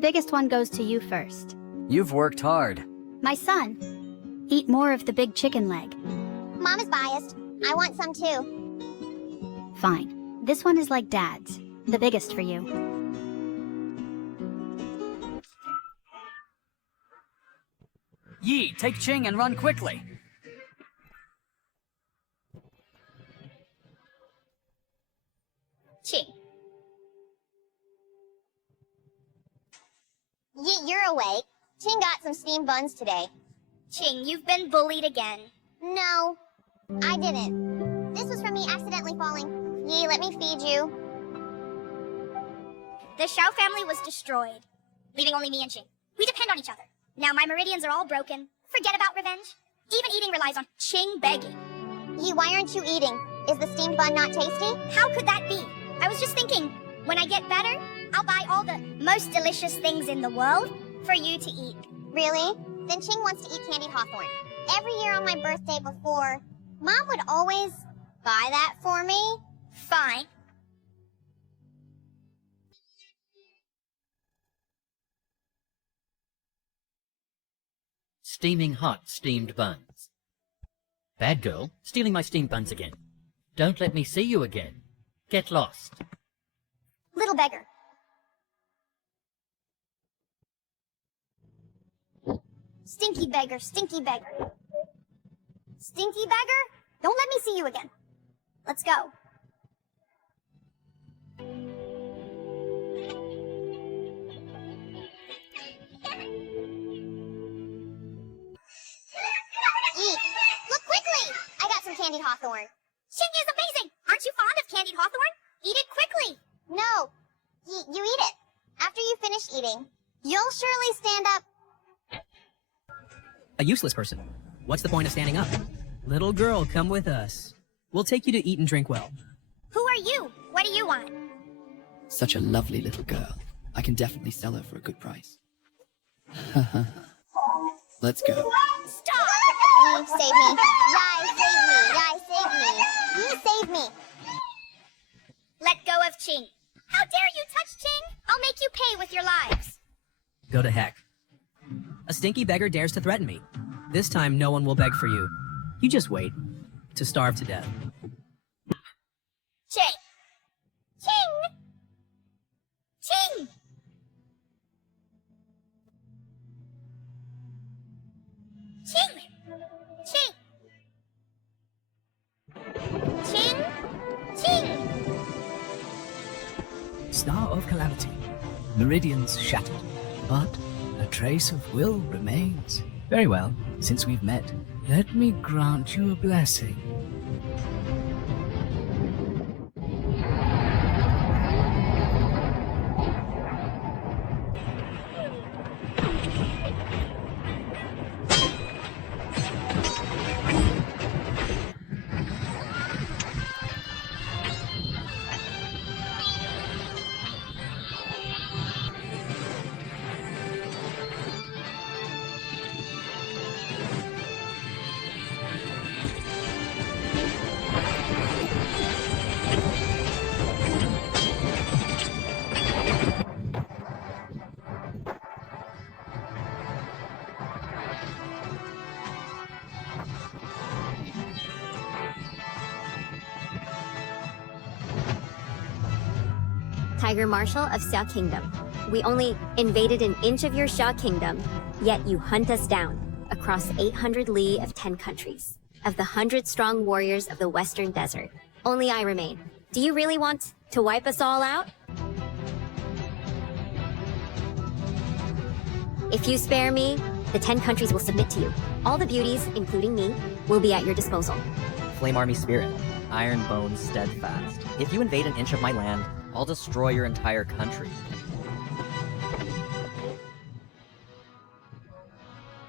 The biggest one goes to you first. You've worked hard. My son, eat more of the big chicken leg. Mom is biased. I want some too. Fine. This one is like Dad's. The biggest for you. Yi, take Ching and run quickly. Ching. You're awake. Ching got some steamed buns today. Ching, you've been bullied again. No, I didn't. This was from me accidentally falling. Yi, let me feed you. The Shao family was destroyed, leaving only me and Ching. We depend on each other. Now my meridians are all broken. Forget about revenge. Even eating relies on Ching begging. Yi, why aren't you eating? Is the steamed bun not tasty? How could that be? I was just thinking, when I get better, I'll buy all the most delicious things in the world for you to eat. Really? Then Ching wants to eat candied hawthorn. Every year on my birthday before, Mom would always buy that for me. Fine. Steaming hot steamed buns. Bad girl, stealing my steamed buns again. Don't let me see you again. Get lost. Little beggar. Stinky beggar, stinky beggar. Stinky beggar? Don't let me see you again. Let's go. Yi, look quickly! I got some candied hawthorn. Ching is amazing! Aren't you fond of candied hawthorn? Eat it quickly! No, Yi, you eat it. After you finish eating, you'll surely stand up. A useless person. What's the point of standing up? Little girl, come with us. We'll take you to eat and drink well. Who are you? What do you want? Such a lovely little girl. I can definitely sell her for a good price. Let's go. Stop! Yi, save me. Yi, save me. Yi, save me. Yi, save me. Let go of Ching. How dare you touch Ching? I'll make you pay with your lives. Go to heck. A stinky beggar dares to threaten me. This time, no one will beg for you. You just wait. To starve to death. Ching! Ching! Ching! Ching! Ching! Ching! Ching! Star of Calamity. Meridians shattered, but a trace of will remains. Very well, since we've met, let me grant you a blessing. Tiger Marshal of Xiao Kingdom. We only invaded an inch of your Xiao Kingdom, yet you hunt us down across 800 li of 10 countries. Of the 100-strong warriors of the Western Desert, only I remain. Do you really want to wipe us all out? If you spare me, the 10 countries will submit to you. All the beauties, including me, will be at your disposal. Flame Army Spirit, Iron Bones Steadfast. If you invade an inch of my land, I'll destroy your entire country.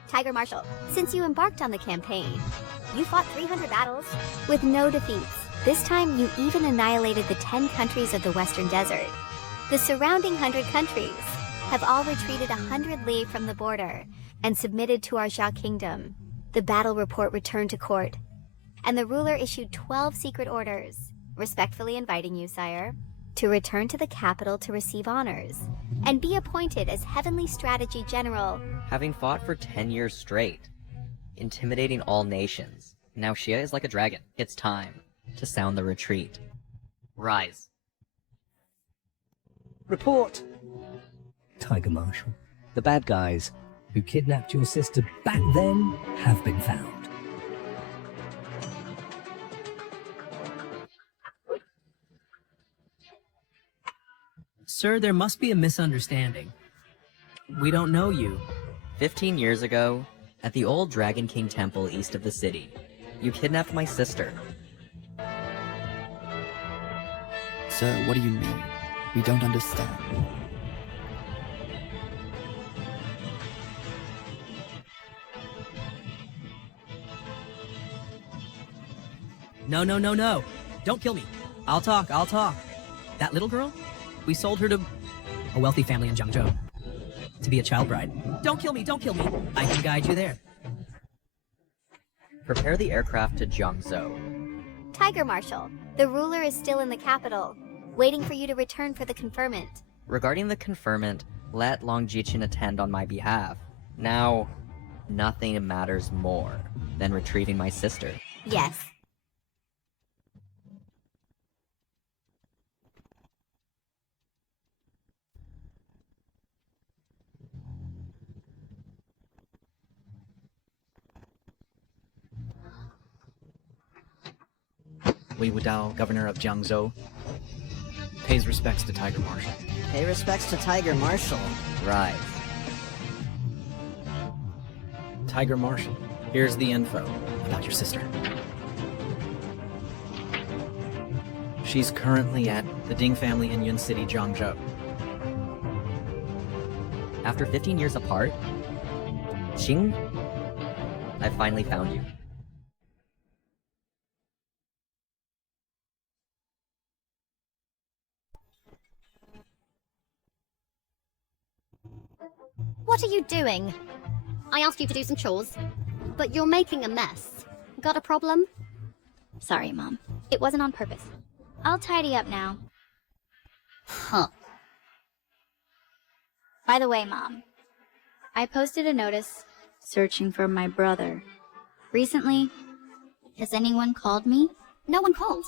Tiger Marshal, since you embarked on the campaign, you fought 300 battles with no defeats. This time, you even annihilated the 10 countries of the Western Desert. The surrounding 100 countries have all retreated 100 li from the border and submitted to our Xiao Kingdom. The battle report returned to court, and the ruler issued 12 secret orders, respectfully inviting you, sire, to return to the capital to receive honors, and be appointed as Heavenly Strategy General. Having fought for 10 years straight, intimidating all nations, now Shia is like a dragon. It's time to sound the retreat. Rise. Report! Tiger Marshal, the bad guys who kidnapped your sister back then have been found. Sir, there must be a misunderstanding. We don't know you. 15 years ago, at the old Dragon King temple east of the city, you kidnapped my sister. Sir, what do you mean? We don't understand. No, no, no, no. Don't kill me. I'll talk. That little girl? We sold her to a wealthy family in Jiangzhou to be a child bride. Don't kill me. I can guide you there. Prepare the aircraft to Jiangzhou. Tiger Marshal, the ruler is still in the capital, waiting for you to return for the conferment. Regarding the conferment, let Long Jichin attend on my behalf. Now, nothing matters more than retrieving my sister. Yes. Wei Wudao, governor of Jiangzhou, pays respects to Tiger Marshal. Pay respects to Tiger Marshal. Rise. Tiger Marshal, here's the info about your sister. She's currently at the Ding family in Yun City, Jiangzhou. After 15 years apart, Xing, I finally found you. What are you doing? I asked you to do some chores, but you're making a mess. Got a problem? Sorry, Mom. It wasn't on purpose. I'll tidy up now. Huh. By the way, Mom, I posted a notice searching for my brother. Recently, has anyone called me? No one called.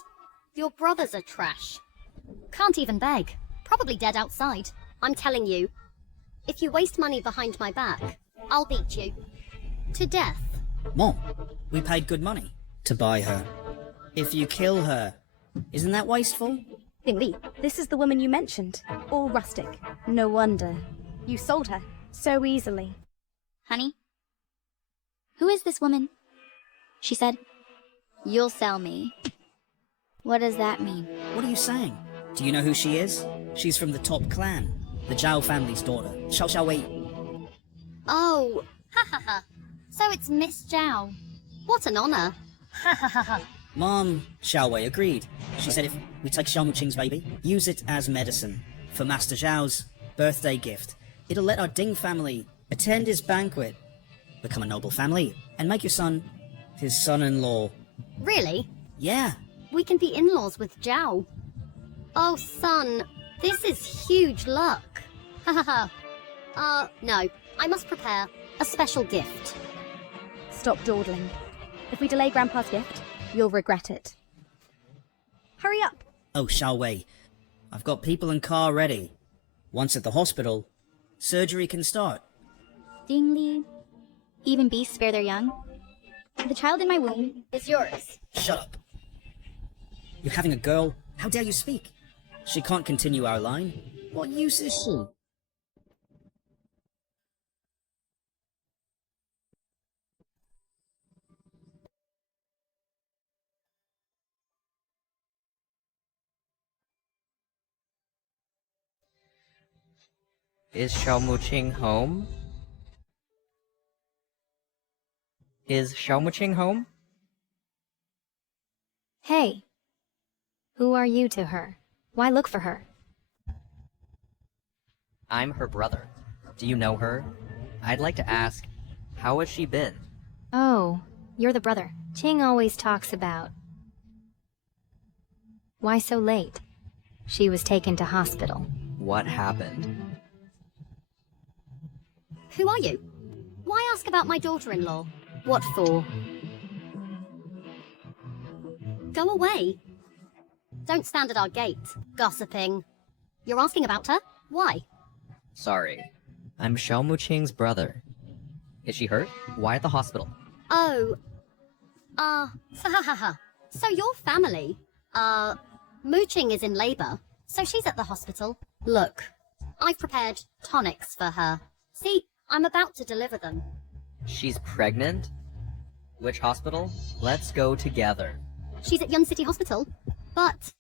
Your brothers are trash. Can't even beg. Probably dead outside. I'm telling you. If you waste money behind my back, I'll beat you. To death. Mom, we paid good money to buy her. If you kill her, isn't that wasteful? Ding Li, this is the woman you mentioned. All rustic. No wonder. You sold her so easily. Honey? Who is this woman? She said, "You'll sell me." What does that mean? What are you saying? Do you know who she is? She's from the top clan, the Zhao family's daughter, Xiao Wei. Oh, ha ha ha. So it's Miss Zhao. What an honor. Ha ha ha ha. Mom, Xiao Wei agreed. She said if we take Xiao Muqing's baby, use it as medicine for Master Zhao's birthday gift. It'll let our Ding family attend his banquet, become a noble family, and make your son his son-in-law. Really? Yeah. We can be in-laws with Zhao. Oh, son, this is huge luck. Ha ha ha. No. I must prepare a special gift. Stop dawdling. If we delay Grandpa's gift, you'll regret it. Hurry up! Oh, Xiao Wei, I've got people and car ready. Once at the hospital, surgery can start. Ding Li, even beasts spare their young. The child in my womb is yours. Shut up. You're having a girl? How dare you speak? She can't continue our line. What use is she? Is Xiao Muqing home? Is Xiao Muqing home? Hey. Who are you to her? Why look for her? I'm her brother. Do you know her? I'd like to ask, how has she been? Oh, you're the brother Ting always talks about. Why so late? She was taken to hospital. What happened? Who are you? Why ask about my daughter-in-law? What for? Go away. Don't stand at our gate, gossiping. You're asking about her? Why? Sorry. I'm Xiao Muqing's brother. Is she hurt? Why at the hospital? Oh. So your family, Muqing is in labor, so she's at the hospital. Look, I've prepared tonics for her. See, I'm about to deliver them. She's pregnant? Which hospital? Let's go together. She's at Yun City Hospital, but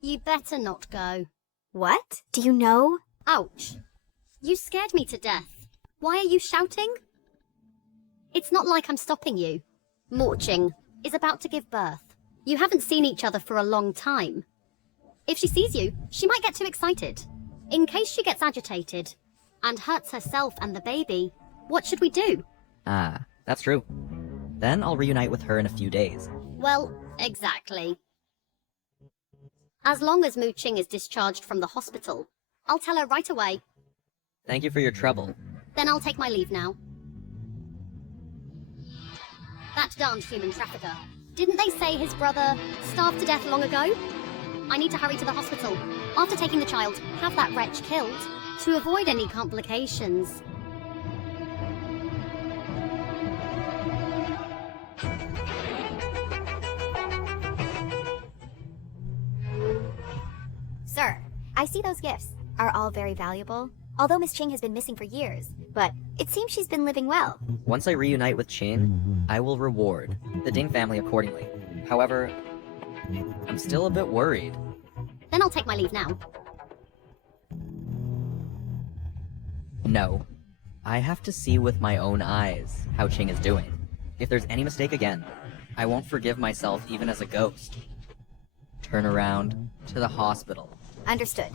you better not go. What? Do you know? Ouch. You scared me to death. Why are you shouting? It's not like I'm stopping you. Muqing is about to give birth. You haven't seen each other for a long time. If she sees you, she might get too excited. In case she gets agitated and hurts herself and the baby, what should we do? Ah, that's true. Then I'll reunite with her in a few days. Well, exactly. As long as Muqing is discharged from the hospital, I'll tell her right away. Thank you for your trouble. Then I'll take my leave now. That darned human trafficker. Didn't they say his brother starved to death long ago? I need to hurry to the hospital. After taking the child, have that wretch killed to avoid any complications. Sir, I see those gifts are all very valuable. Although Miss Ching has been missing for years, but it seems she's been living well. Once I reunite with Qin, I will reward the Ding family accordingly. However, I'm still a bit worried. Then I'll take my leave now. No. I have to see with my own eyes how Qing is doing. If there's any mistake again, I won't forgive myself even as a ghost. Turn around to the hospital. Understood.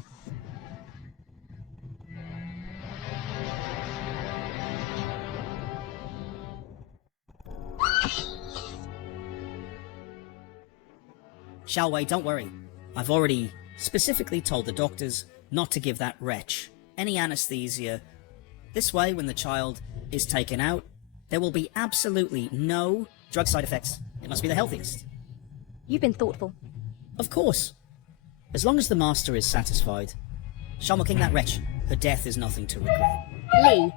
Xiaowei, don't worry. I've already specifically told the doctors not to give that wretch any anesthesia. This way, when the child is taken out, there will be absolutely no drug side effects. It must be the healthiest. You've been thoughtful. Of course. As long as the master is satisfied. Xiao King, that wretch, her death is nothing to regret. Li.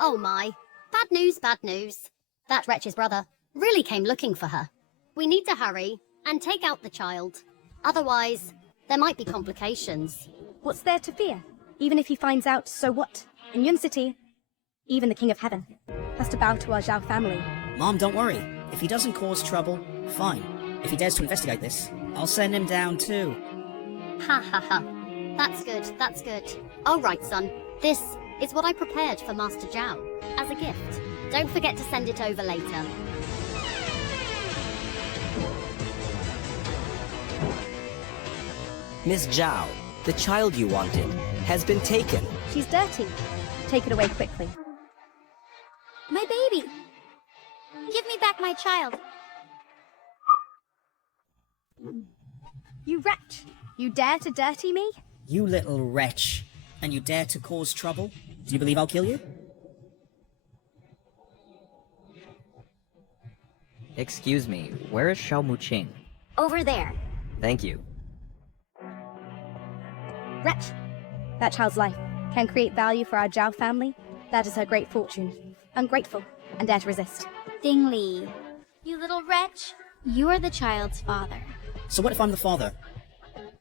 Oh my. Bad news, bad news. That wretch's brother really came looking for her. We need to hurry and take out the child. Otherwise, there might be complications. What's there to fear? Even if he finds out, so what? In Yun City, even the King of Heaven has to bow to our Zhao family. Mom, don't worry. If he doesn't cause trouble, fine. If he dares to investigate this, I'll send him down too. Ha ha ha. That's good, that's good. All right, son. This is what I prepared for Master Zhao as a gift. Don't forget to send it over later. Miss Zhao, the child you wanted has been taken. She's dirty. Take it away quickly. My baby! Give me back my child. You wretch! You dare to dirty me? You little wretch. And you dare to cause trouble? Do you believe I'll kill you? Excuse me, where is Xiao Muqing? Over there. Thank you. Wretch! That child's life can create value for our Zhao family. That is her great fortune. Ungrateful and dare to resist. Ding Li, you little wretch. You're the child's father. So what if I'm the father?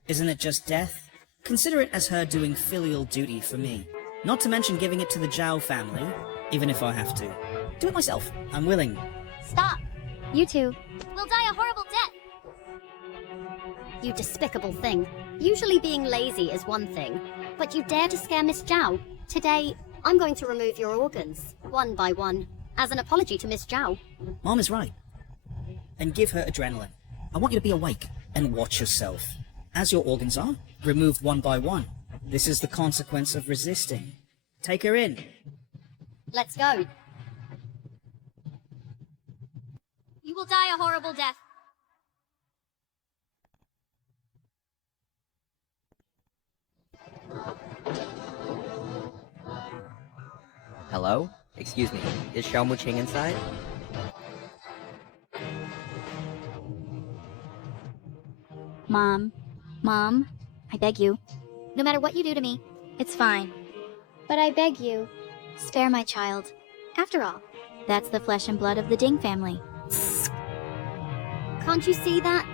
Isn't it just death? Consider it as her doing filial duty for me. Not to mention giving it to the Zhao family, even if I have to. Do it myself. I'm willing. Stop. You two. We'll die a horrible death. You despicable thing. Usually being lazy is one thing, but you dare to scare Miss Zhao. Today, I'm going to remove your organs, one by one, as an apology to Miss Zhao. Mom is right. And give her adrenaline. I want you to be awake and watch yourself. As your organs are, removed one by one. This is the consequence of resisting. Take her in. Let's go. You will die a horrible death. Hello? Excuse me, is Xiao Muqing inside? Mom, I beg you. No matter what you do to me, It's fine. but I beg you, spare my child. After all, that's the flesh and blood of the Ding family. Can't you see that?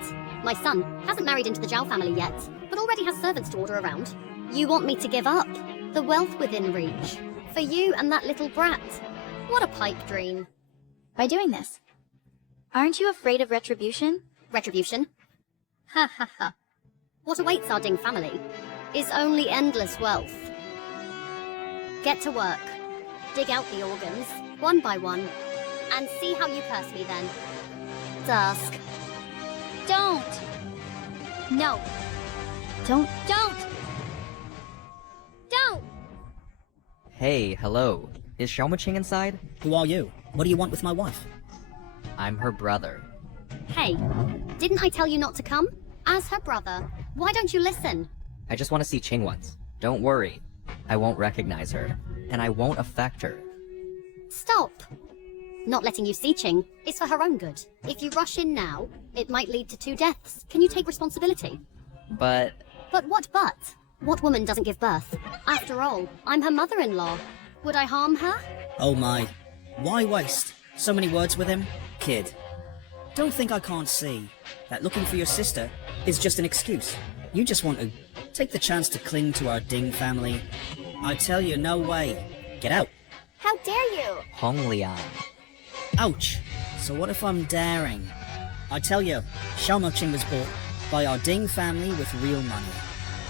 My son hasn't married into the Zhao family yet, but already has servants to order around. You want me to give up the wealth within reach for you and that little brat? What a pipe dream. By doing this, aren't you afraid of retribution? Retribution? Ha ha ha. What awaits our Ding family is only endless wealth. Get to work. Dig out the organs, one by one, and see how you curse me then. Dusk. Don't! No. Don't! Hey, hello. Is Xiao Muqing inside? Who are you? What do you want with my wife? I'm her brother. Hey, didn't I tell you not to come? As her brother, why don't you listen? I just want to see Qing once. Don't worry. I won't recognize her, and I won't affect her. Stop! Not letting you see Qing is for her own good. If you rush in now, it might lead to 2 deaths. Can you take responsibility? But... But what but? What woman doesn't give birth? After all, I'm her mother-in-law. Would I harm her? Oh my. Why waste so many words with him? Kid, don't think I can't see that looking for your sister is just an excuse. You just want to take the chance to cling to our Ding family. I tell you, no way. Get out. How dare you? Hong Liang. Ouch. So what if I'm daring? I tell you, Xiao Muqing was bought by our Ding family with real money.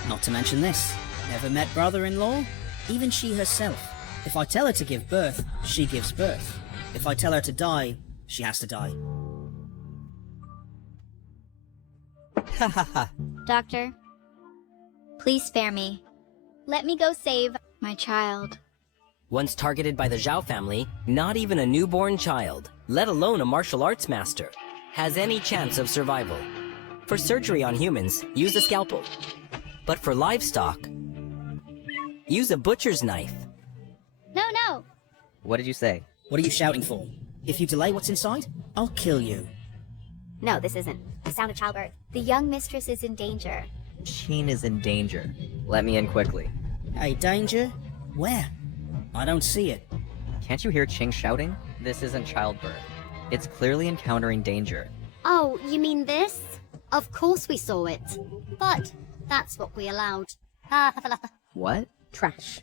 Not to mention this, never met brother-in-law? Even she herself. If I tell her to give birth, she gives birth. If I tell her to die, she has to die. Ha ha ha. Doctor, please spare me. Let me go save my child. Once targeted by the Zhao family, not even a newborn child, let alone a martial arts master, has any chance of survival. For surgery on humans, use a scalpel. But for livestock, use a butcher's knife. No! What did you say? What are you shouting for? If you delay what's inside, I'll kill you. No, this isn't. The sound of childbirth. The young mistress is in danger. Qing is in danger. Let me in quickly. Hey, danger? Where? I don't see it. Can't you hear Qing shouting? This isn't childbirth. It's clearly encountering danger. Oh, you mean this? Of course we saw it. But that's what we allowed. What? Trash.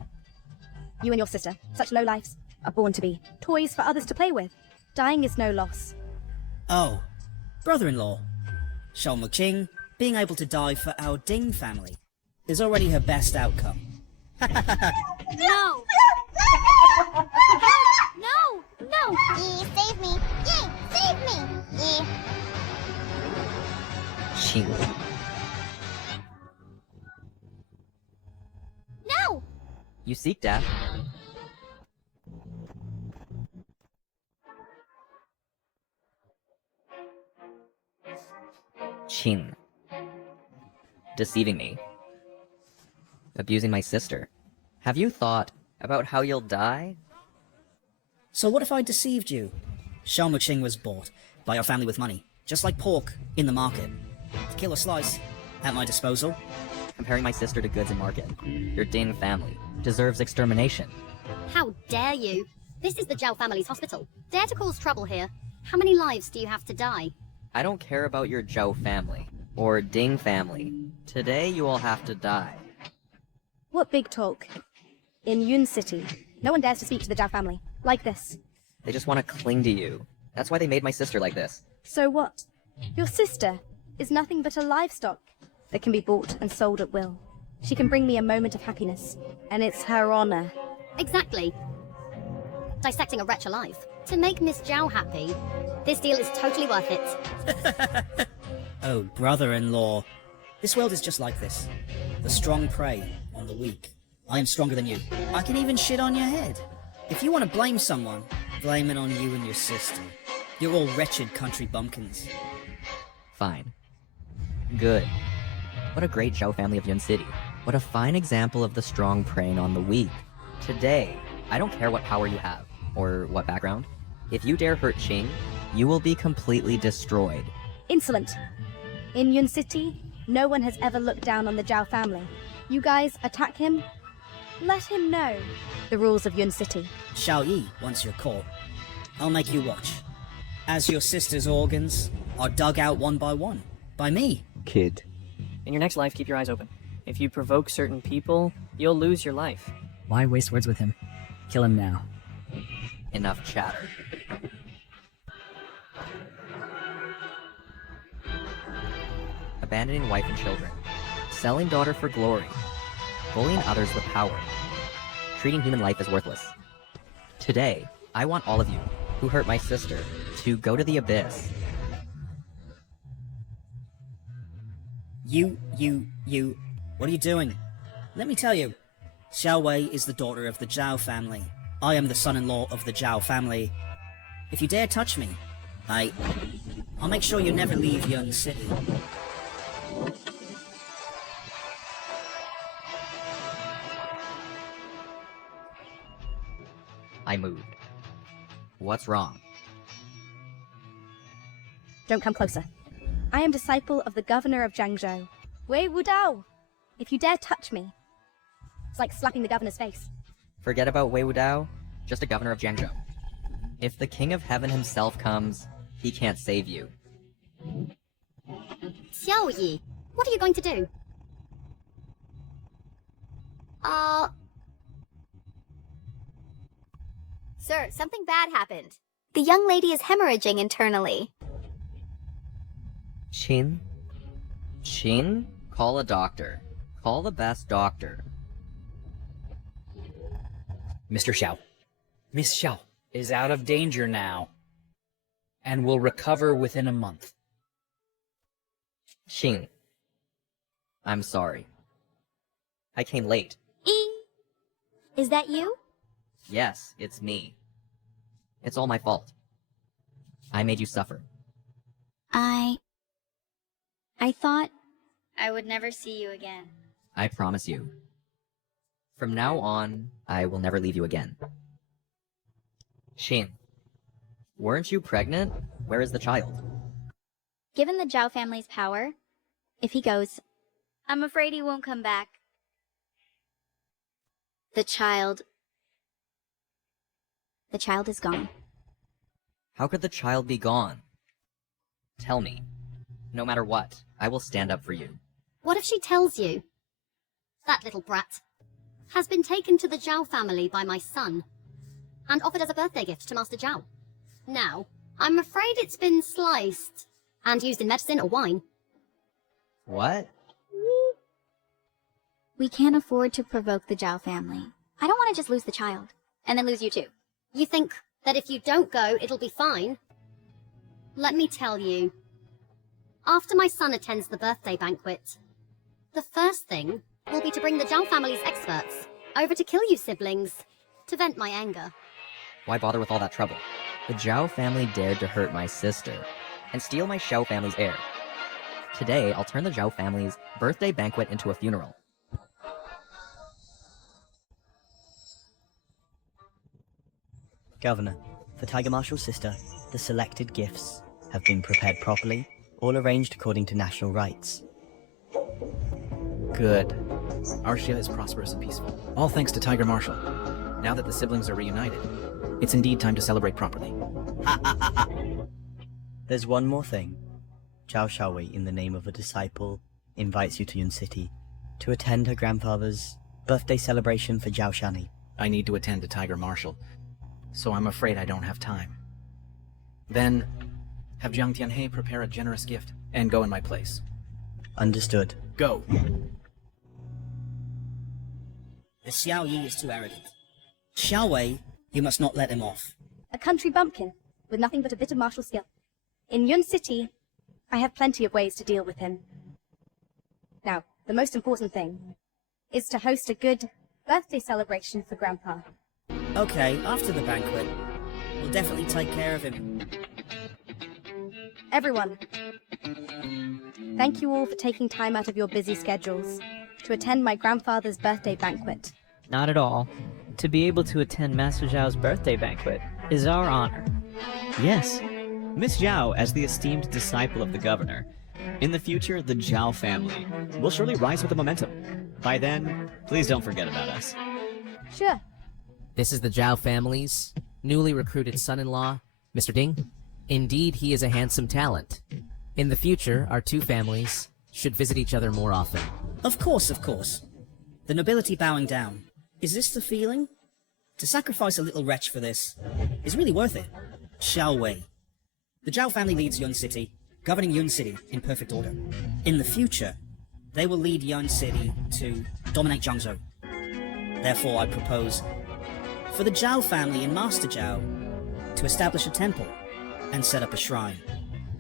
You and your sister, such low lives, are born to be toys for others to play with. Dying is no loss. Oh, brother-in-law. Xiao Muqing, being able to die for our Ding family, is already her best outcome. No! No! Yi, save me! Yi, save me! Yi. Qing. No! You seek death. Qing. Deceiving me. Abusing my sister. Have you thought about how you'll die? So what if I deceived you? Xiao Muqing was bought by our family with money, just like pork in the market. To kill or slice, at my disposal. Comparing my sister to goods in market. Your Ding family deserves extermination. How dare you? This is the Zhao family's hospital. Dare to cause trouble here. How many lives do you have to die? I don't care about your Zhao family, or Ding family. Today you all have to die. What big talk. In Yun City, no one dares to speak to the Zhao family. Like this. They just want to cling to you. That's why they made my sister like this. So what? Your sister is nothing but a livestock that can be bought and sold at will. She can bring me a moment of happiness, and it's her honor. Exactly. Dissecting a wretch alive. To make Miss Zhao happy, this deal is totally worth it. Oh, brother-in-law. This world is just like this. The strong prey on the weak. I am stronger than you. I can even shit on your head. If you want to blame someone, blame it on you and your sister. You're all wretched country bumpkins. Fine. Good. What a great Zhao family of Yun City. What a fine example of the strong preying on the weak. Today, I don't care what power you have, or what background. If you dare hurt Qing, you will be completely destroyed. Insolent. In Yun City, no one has ever looked down on the Zhao family. You guys attack him, let him know the rules of Yun City. Xiao Yi wants your call. I'll make you watch. As your sister's organs are dug out one by me. Kid. In your next life, keep your eyes open. If you provoke certain people, you'll lose your life. Why waste words with him? Kill him now. Enough chatter. Abandoning wife and children. Selling daughter for glory. Bullying others with power. Treating human life as worthless. Today, I want all of you who hurt my sister to go to the abyss. You, what are you doing? Let me tell you, Xiao Wei is the daughter of the Zhao family. I am the son-in-law of the Zhao family. If you dare touch me, I'll make sure you never leave Yun City. I moved. What's wrong? Don't come closer. I am disciple of the governor of Jiangzhou, Wei Wudao. If you dare touch me, it's like slapping the governor's face. Forget about Wei Wudao, just a governor of Jiangzhou. If the king of heaven himself comes, he can't save you. Xiao Yi, what are you going to do? Sir, something bad happened. The young lady is hemorrhaging internally. Qin? Qin? Call a doctor. Call the best doctor. Mr. Xiao. Miss Xiao is out of danger now, and will recover within a month. Qin. I'm sorry. I came late. Is that you? Yes, it's me. It's all my fault. I made you suffer. I thought I would never see you again. I promise you. From now on, I will never leave you again. Xin, weren't you pregnant? Where is the child? Given the Zhao family's power, if he goes, I'm afraid he won't come back. the child is gone. How could the child be gone? Tell me. No matter what, I will stand up for you. What if she tells you? That little brat has been taken to the Zhao family by my son and offered as a birthday gift to Master Zhao. Now, I'm afraid it's been sliced and used in medicine or wine. What? We can't afford to provoke the Zhao family. I don't want to just lose the child, and then lose you too. You think that if you don't go, it'll be fine? Let me tell you. After my son attends the birthday banquet, the first thing will be to bring the Zhao family's experts over to kill you siblings, to vent my anger. Why bother with all that trouble? The Zhao family dared to hurt my sister and steal my Xiao family's heir. Today, I'll turn the Zhao family's birthday banquet into a funeral. Governor, for Tiger Marshal's sister, the selected gifts have been prepared properly, all arranged according to national rights. Good. Arshia is prosperous and peaceful. All thanks to Tiger Marshal. Now that the siblings are reunited, it's indeed time to celebrate properly. There's one more thing. Zhao Xiaowei, in the name of a disciple, invites you to Yun City to attend her grandfather's birthday celebration for Zhao Shani. I need to attend to Tiger Marshal, so I'm afraid I don't have time. Then, have Jiang Tianhe prepare a generous gift and go in my place. Understood. Go. The Xiao Yi is too arrogant. Xiao Wei, you must not let him off. A country bumpkin with nothing but a bit of martial skill. In Yun City, I have plenty of ways to deal with him. Now, the most important thing is to host a good birthday celebration for Grandpa. Okay, after the banquet, we'll definitely take care of him. Everyone, thank you all for taking time out of your busy schedules to attend my grandfather's birthday banquet. Not at all. To be able to attend Master Zhao's birthday banquet is our honor. Yes. Miss Zhao, as the esteemed disciple of the governor, in the future, the Zhao family will surely rise with the momentum. By then, please don't forget about us. Sure. This is the Zhao family's newly recruited son-in-law, Mr. Ding. Indeed, he is a handsome talent. In the future, our two families should visit each other more often. Of course, of course. The nobility bowing down. Is this the feeling? To sacrifice a little wretch for this is really worth it. Xiao Wei. The Zhao family leads Yun City, governing Yun City in perfect order. In the future, they will lead Yun City to dominate Jiangzhou. Therefore, I propose for the Zhao family and Master Zhao to establish a temple and set up a shrine.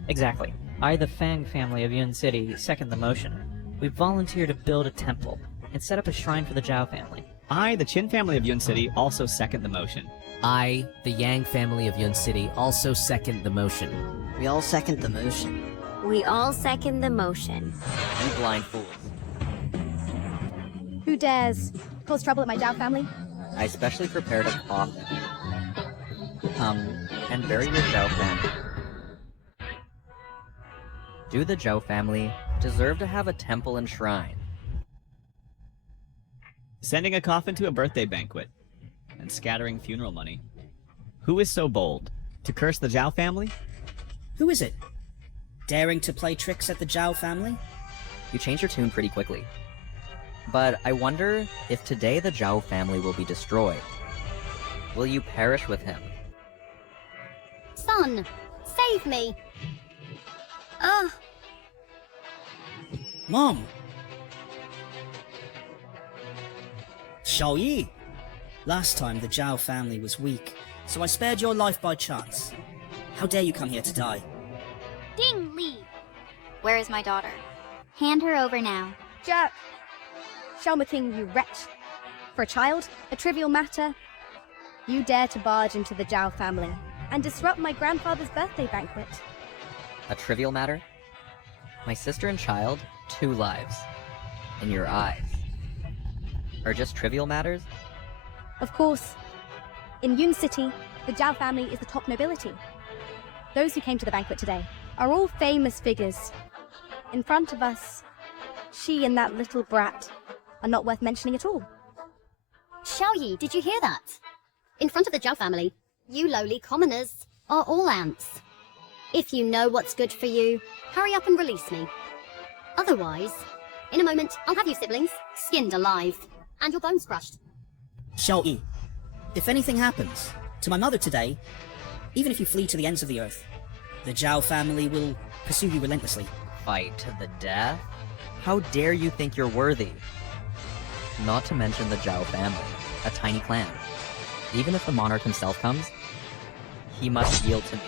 Exactly. I, the Fang family of Yun City, second the motion. We volunteer to build a temple and set up a shrine for the Zhao family. I, the Qin family of Yun City, also second the motion. I, the Yang family of Yun City, also second the motion. We all second the motion. We all second the motion. You blind fools. Who dares cause trouble at my Zhao family? I specially prepared a coffin. And bury your Zhao family. Do the Zhao family deserve to have a temple and shrine? Sending a coffin to a birthday banquet and scattering funeral money. Who is so bold to curse the Zhao family? Who is it? Daring to play tricks at the Zhao family? You change your tune pretty quickly. But I wonder if today the Zhao family will be destroyed. Will you perish with him? Son, save me! Mom! Xiao Yi! Last time the Zhao family was weak, so I spared your life by chance. How dare you come here to die? Ding Li! Where is my daughter? Hand her over now. Jerk! Xiao King, you wretch! For a child, a trivial matter. You dare to barge into the Zhao family and disrupt my grandfather's birthday banquet. A trivial matter? My sister and child, 2 lives. In your eyes. Are just trivial matters? Of course. In Yun City, the Zhao family is the top nobility. Those who came to the banquet today are all famous figures. In front of us, she and that little brat are not worth mentioning at all. Xiao Yi, did you hear that? In front of the Zhao family, you lowly commoners are all ants. If you know what's good for you, hurry up and release me. Otherwise, in a moment, I'll have you siblings skinned alive and your bones crushed. Xiao Yi, if anything happens to my mother today, even if you flee to the ends of the earth, the Zhao family will pursue you relentlessly. Fight to the death? How dare you think you're worthy? Not to mention the Zhao family, a tiny clan. Even if the monarch himself comes, he must yield to me.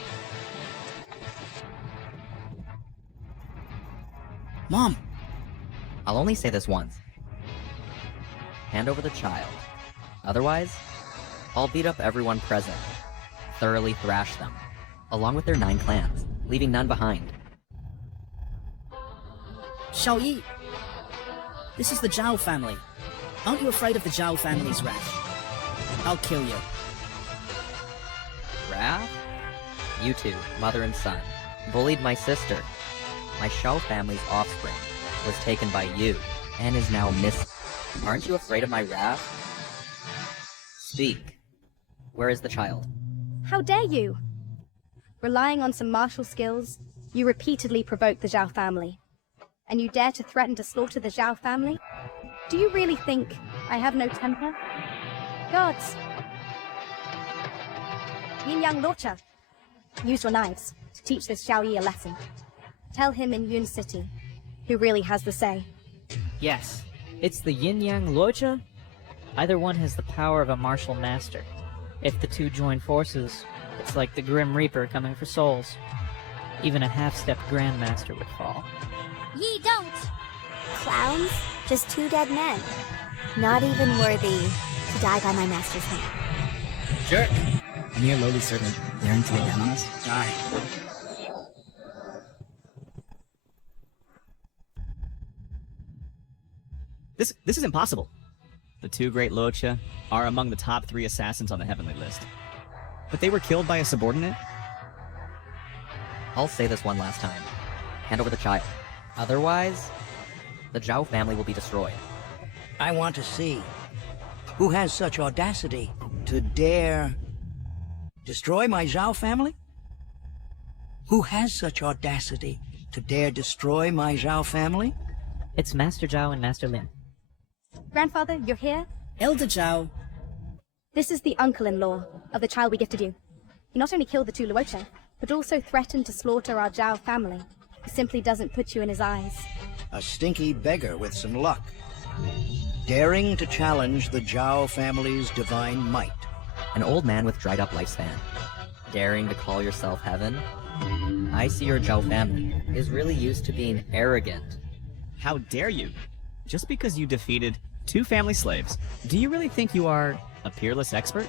Mom! I'll only say this once. Hand over the child. Otherwise, I'll beat up everyone present, thoroughly thrash them, along with their 9 clans, leaving none behind. Xiao Yi! This is the Zhao family. Aren't you afraid of the Zhao family's wrath? I'll kill you. Wrath? You two, mother and son, bullied my sister. My Shao family's offspring was taken by you, and is now missing. Aren't you afraid of my wrath? Speak. Where is the child? How dare you? Relying on some martial skills, you repeatedly provoke the Zhao family. And you dare to threaten to slaughter the Zhao family? Do you really think I have no temper? Guards! Yin Yang Luocha, use your knives to teach this Xiao Yi a lesson. Tell him in Yun City who really has the say. Yes, it's the Yin Yang Luocha. Either one has the power of a martial master. If the two join forces, it's like the Grim Reaper coming for souls. Even a half-step Grandmaster would fall. Ye don't! Clowns? Just 2 dead men. Not even worthy to die by my master's hand. Jerk! A mere lowly servant, daring to look down on us? Die. This is impossible. the two great Locha are among the top 3 assassins on the heavenly list. But they were killed by a subordinate? I'll say this one last time. Hand over the child. Otherwise, the Zhao family will be destroyed. I want to see who has such audacity to dare destroy my Zhao family? Who has such audacity to dare destroy my Zhao family? It's Master Zhao and Master Lin. Grandfather, you're here? Elder Zhao. This is the uncle-in-law of the child we gifted you. He not only killed the 2 Luoche, but also threatened to slaughter our Zhao family. He simply doesn't put you in his eyes. A stinky beggar with some luck. Daring to challenge the Zhao family's divine might. An old man with dried up lifespan. Daring to call yourself heaven? I see your Zhao family is really used to being arrogant. How dare you? Just because you defeated 2 family slaves, do you really think you are a peerless expert?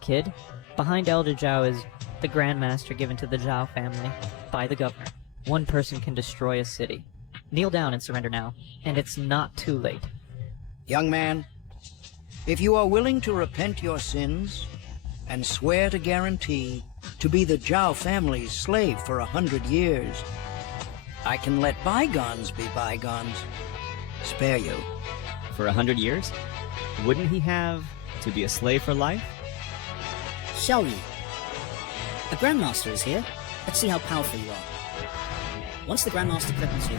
Kid, behind Elder Zhao is the Grandmaster given to the Zhao family by the governor. One person can destroy a city. Kneel down and surrender now, and it's not too late. Young man, if you are willing to repent your sins and swear to guarantee to be the Zhao family's slave for 100 years, I can let bygones be bygones. Spare you. For 100 years? Wouldn't he have to be a slave for life? Xiao Yi. The Grandmaster is here. Let's see how powerful you are. Once the Grandmaster cripples you,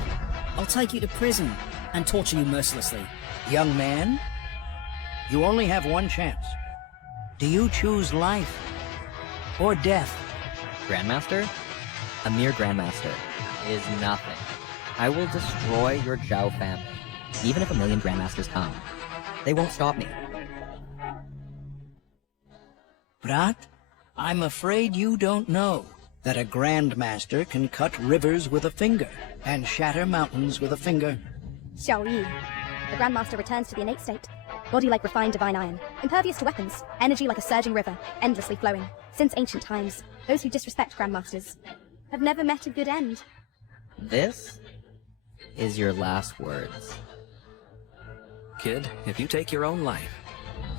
I'll take you to prison and torture you mercilessly. Young man, you only have one chance. Do you choose life or death? Grandmaster? A mere Grandmaster is nothing. I will destroy your Zhao family, even if 1,000,000 Grandmasters come. They won't stop me. Brat, I'm afraid you don't know that a Grandmaster can cut rivers with a finger and shatter mountains with a finger. Xiao Yi. The Grandmaster returns to the innate state. Body like refined divine iron, impervious to weapons, energy like a surging river, endlessly flowing. Since ancient times, those who disrespect Grandmasters have never met a good end. This is your last words. Kid, if you take your own life,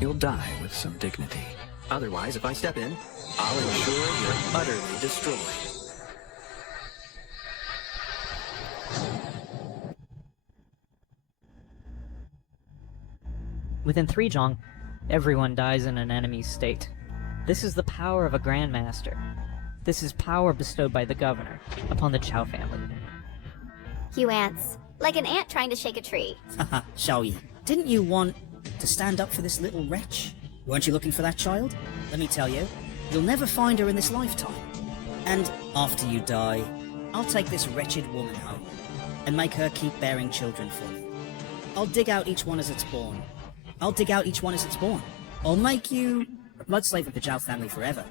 you'll die with some dignity. Otherwise, if I step in, I'll ensure you're utterly destroyed. Within 3 Zhong, everyone dies in an enemy's state. This is the power of a Grandmaster. This is power bestowed by the governor upon the Zhao family. You ants. Like an ant trying to shake a tree. Haha, Xiao Yi. Didn't you want to stand up for this little wretch? Weren't you looking for that child? Let me tell you, you'll never find her in this lifetime. And after you die, I'll take this wretched woman home and make her keep bearing children for me. I'll dig out each one as it's born. I'll dig out each one as it's born. I'll make you a blood slave of the Zhao family forever.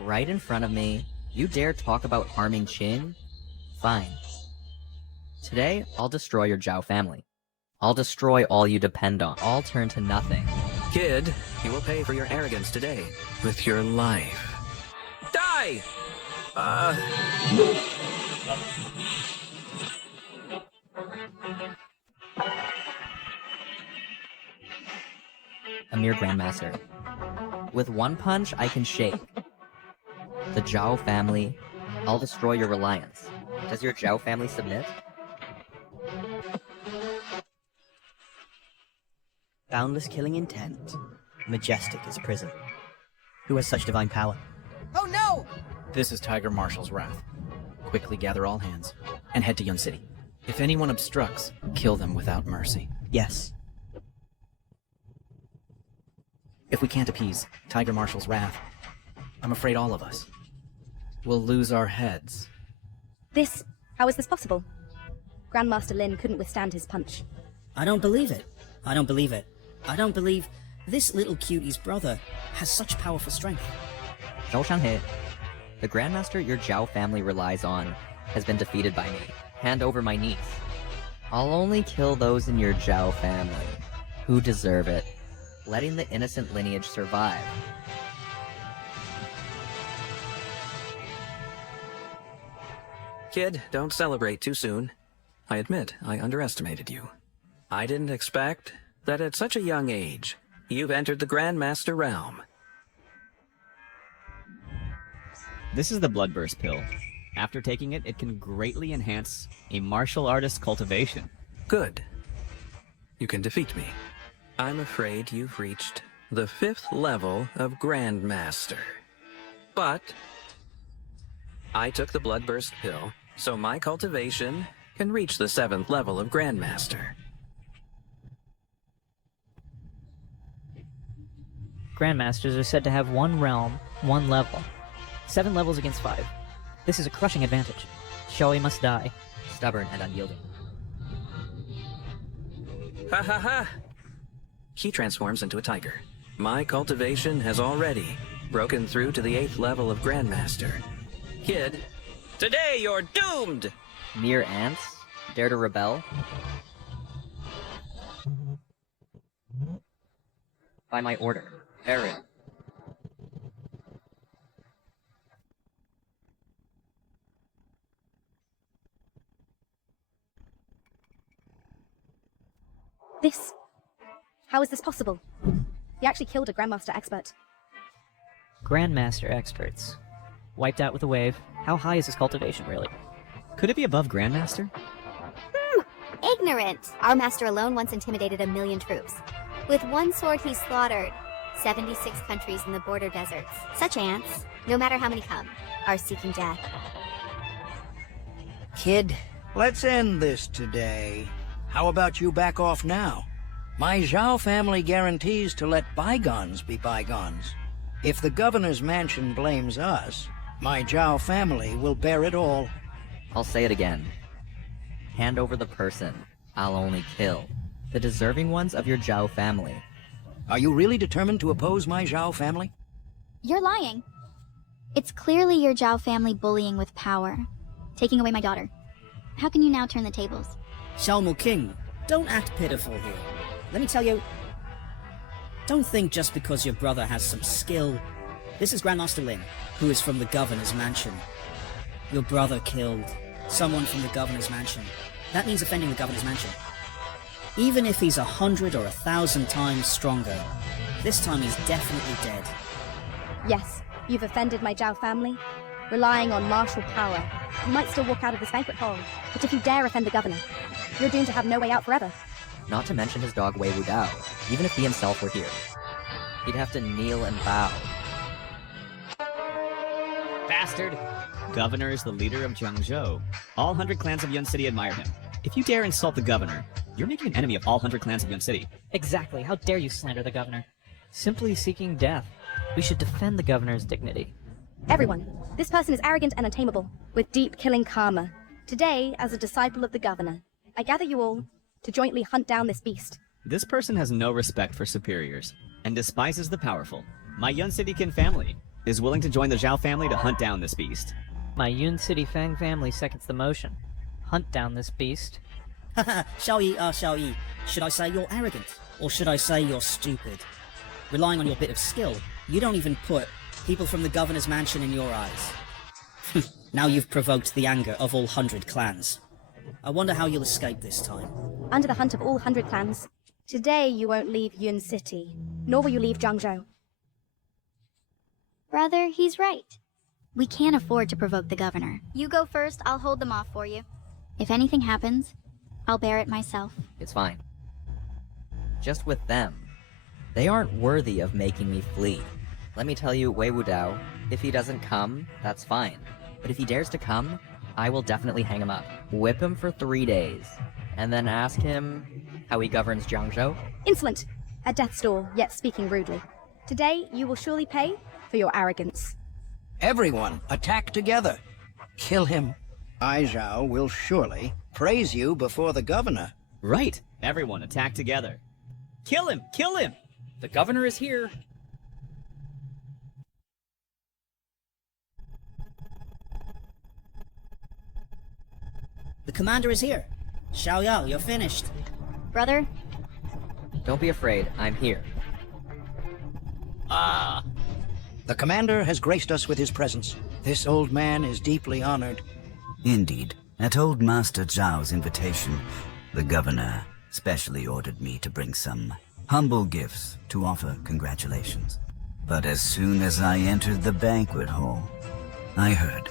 Right in front of me, you dare talk about harming Qing? Fine. Today, I'll destroy your Zhao family. I'll destroy all you depend on. I'll turn to nothing. Kid, you will pay for your arrogance today with your life. Die! A mere Grandmaster. With one punch, I can shake. The Zhao family, I'll destroy your reliance. Does your Zhao family submit? Boundless killing intent. Majestic as prison. Who has such divine power? Oh no! This is Tiger Marshall's wrath. Quickly gather all hands and head to Yun City. If anyone obstructs, kill them without mercy. Yes. If we can't appease Tiger Marshall's wrath, I'm afraid all of us will lose our heads. How is this possible? Grandmaster Lin couldn't withstand his punch. I don't believe it. I don't believe it. I don't believe this little cutie's brother has such powerful strength. Zhou Shanghe, the Grandmaster your Zhao family relies on has been defeated by me. Hand over my niece. I'll only kill those in your Zhao family who deserve it, letting the innocent lineage survive. Kid, don't celebrate too soon. I admit I underestimated you. I didn't expect that at such a young age, you've entered the Grandmaster realm. This is the Bloodburst pill. After taking it, it can greatly enhance a martial artist cultivation. Good. You can defeat me. I'm afraid you've reached the 5th level of Grandmaster. But I took the Bloodburst pill, so my cultivation can reach the 7th level of Grandmaster. Grandmasters are said to have one realm, one level. 7 levels against 5. This is a crushing advantage. Xiaowei must die. Stubborn and unyielding. Ha ha ha! He transforms into a tiger. My cultivation has already broken through to the 8th level of Grandmaster. Kid, today you're doomed! Mere ants? Dare to rebel? By my order, Aaron. This... How is this possible? He actually killed a Grandmaster expert. Grandmaster experts. Wiped out with a wave. How high is his cultivation, really? Could it be above Grandmaster? Ignorant. Our master alone once intimidated 1 million troops. With one sword he slaughtered 76 countries in the border deserts. Such ants, no matter how many come, are seeking death. Kid, let's end this today. How about you back off now? My Zhao family guarantees to let bygones be bygones. If the governor's mansion blames us, my Zhao family will bear it all. I'll say it again. Hand over the person I'll only kill. The deserving ones of your Zhao family. Are you really determined to oppose my Zhao family? You're lying. It's clearly your Zhao family bullying with power, taking away my daughter. How can you now turn the tables? Xiaomu King, don't act pitiful here. Let me tell you, don't think just because your brother has some skill. This is Grandmaster Lin, who is from the governor's mansion. Your brother killed someone from the governor's mansion. That means offending the governor's mansion. Even if he's 100 or 1,000 times stronger, this time he's definitely dead. Yes, you've offended my Zhao family. Relying on martial power, you might still walk out of this banquet hall. But if you dare offend the governor, you're doomed to have no way out forever. Not to mention his dog Wei Wudao. Even if he himself were here, he'd have to kneel and bow. Bastard! Governor is the leader of Jiangzhou. All 100 clans of Yun City admire him. If you dare insult the governor, you're making an enemy of all 100 clans of Yun City. Exactly. How dare you slander the governor? Simply seeking death. We should defend the governor's dignity. Everyone, this person is arrogant and untamable, with deep killing karma. Today, as a disciple of the governor, I gather you all to jointly hunt down this beast. This person has no respect for superiors, and despises the powerful. My Yun City Kin family is willing to join the Zhao family to hunt down this beast. My Yun City Fang family seconds the motion. Hunt down this beast. Haha, Xiaoyi, should I say you're arrogant? Or should I say you're stupid? Relying on your bit of skill, you don't even put people from the governor's mansion in your eyes. Now you've provoked the anger of all 100 clans. I wonder how you'll escape this time. Under the hunt of all 100 clans, today you won't leave Yun City, nor will you leave Jiangzhou. Brother, he's right. We can't afford to provoke the governor. You go first, I'll hold them off for you. If anything happens, I'll bear it myself. It's fine. Just with them. They aren't worthy of making me flee. Let me tell you, Wei Wudao, if he doesn't come, that's fine. But if he dares to come, I will definitely hang him up. Whip him for 3 days. And then ask him how he governs Jiangzhou. Insolent! At death's door, yet speaking rudely. Today, you will surely pay for your arrogance. Everyone, attack together. Kill him. I, Zhao, will surely praise you before the governor. Right! Everyone attack together. Kill him! Kill him! The governor is here. The commander is here. Xiaoyao, you're finished. Brother? Don't be afraid, I'm here. Ah! The commander has graced us with his presence. This old man is deeply honored. Indeed. At old Master Zhao's invitation, the governor specially ordered me to bring some humble gifts to offer congratulations. But as soon as I entered the banquet hall, I heard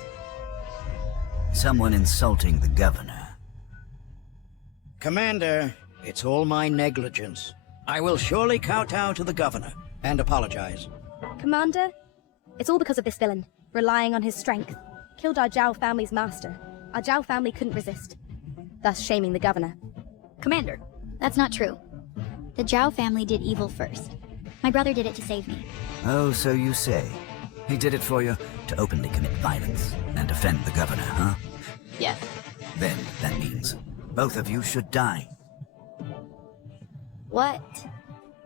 someone insulting the governor. Commander, it's all my negligence. I will surely kowtow to the governor and apologize. Commander, it's all because of this villain, relying on his strength. Killed our Zhao family's master. Our Zhao family couldn't resist, thus shaming the governor. Commander, that's not true. The Zhao family did evil first. My brother did it to save me. Oh, so you say. He did it for you to openly commit violence and offend the governor, huh? Yes. Then that means both of you should die. What?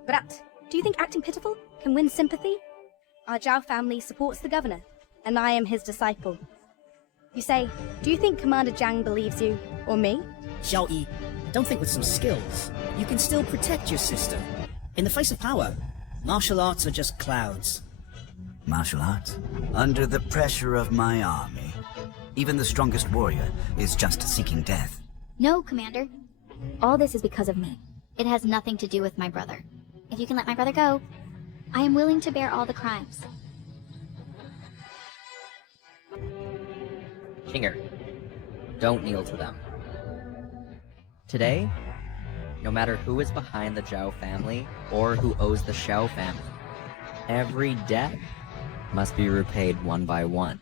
Brat, do you think acting pitiful can win sympathy? Our Zhao family supports the governor, and I am his disciple. You say, do you think Commander Zhang believes you, or me? Xiao Yi, don't think with some skills. You can still protect your sister. In the face of power, martial arts are just clouds. Martial arts? Under the pressure of my army, even the strongest warrior is just seeking death. No, Commander. All this is because of me. It has nothing to do with my brother. If you can let my brother go, I am willing to bear all the crimes. Chinger, don't kneel to them. Today, no matter who is behind the Zhao family or who owes the Xiao family, every debt must be repaid one by one.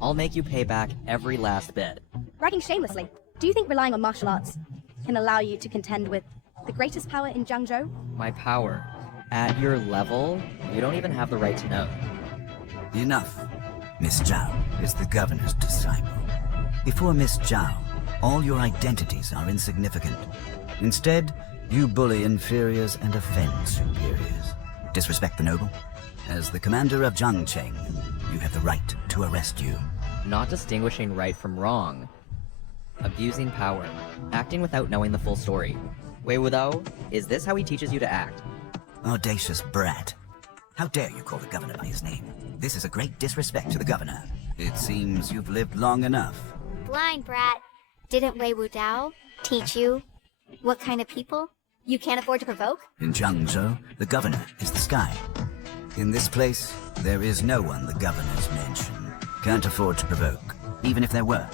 I'll make you pay back every last bit. Bragging shamelessly. Do you think relying on martial arts can allow you to contend with the greatest power in Jiangzhou? My power. At your level, you don't even have the right to know. Enough. Miss Zhao is the governor's disciple. Before Miss Zhao, all your identities are insignificant. Instead, you bully inferiors and offend superiors. Disrespect the noble? As the commander of Zhangcheng, you have the right to arrest you. Not distinguishing right from wrong. Abusing power. Acting without knowing the full story. Wei Wudao, is this how he teaches you to act? Audacious brat. How dare you call the governor by his name? This is a great disrespect to the governor. It seems you've lived long enough. Blind brat. Didn't Wei Wudao teach you what kind of people you can't afford to provoke? In Jiangzhou, the governor is the sky. In this place, there is no one the governor's mention can't afford to provoke, even if there were.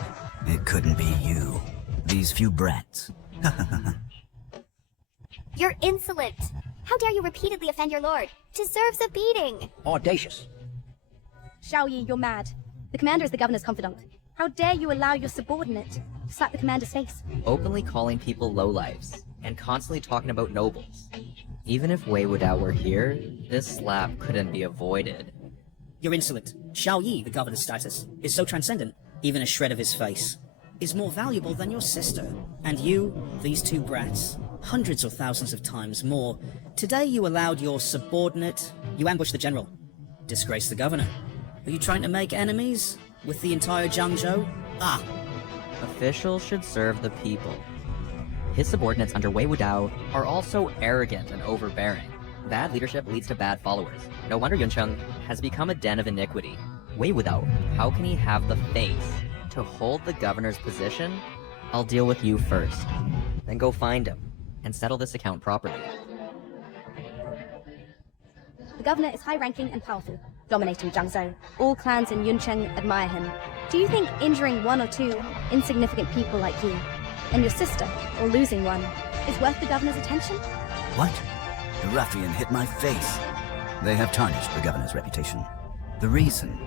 It couldn't be you. These few brats. You're insolent. How dare you repeatedly offend your lord? Deserves a beating. Audacious. Xiao Yi, you're mad. The commander is the governor's confidant. How dare you allow your subordinate to slap the commander's face? Openly calling people lowlifes, and constantly talking about nobles. Even if Wei Wudao were here, this slap couldn't be avoided. You're insolent. Xiao Yi, the governor's status, is so transcendent, even a shred of his face is more valuable than your sister. And you, these two brats, hundreds or thousands of times more. Today you allowed your subordinate, you ambushed the general, disgraced the governor. Are you trying to make enemies with the entire Jiangzhou? Ah! Officials should serve the people. His subordinates under Wei Wudao are also arrogant and overbearing. Bad leadership leads to bad followers. No wonder Yuncheng has become a den of iniquity. Wei Wudao, how can he have the face to hold the governor's position? I'll deal with you first. Then go find him and settle this account properly. The governor is high-ranking and powerful, dominating Jiangzhou. All clans in Yuncheng admire him. Do you think injuring one or two insignificant people like you and your sister, or losing one, is worth the governor's attention? What? The ruffian hit my face. They have tarnished the governor's reputation. The reason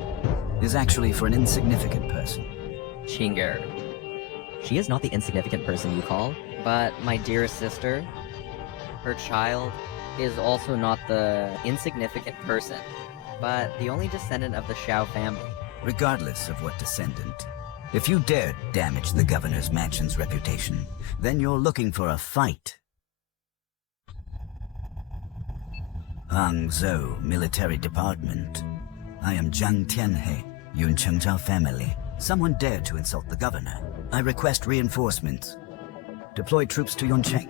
is actually for an insignificant person. Chinger. She is not the insignificant person you call, but my dearest sister, her child, is also not the insignificant person, but the only descendant of the Xiao family. Regardless of what descendant, if you dare damage the governor's mansion's reputation, then you're looking for a fight. Hangzhou Military Department. I am Zhang Tianhe, Yuncheng Zhao family. Someone dared to insult the governor. I request reinforcements. Deploy troops to Yuncheng.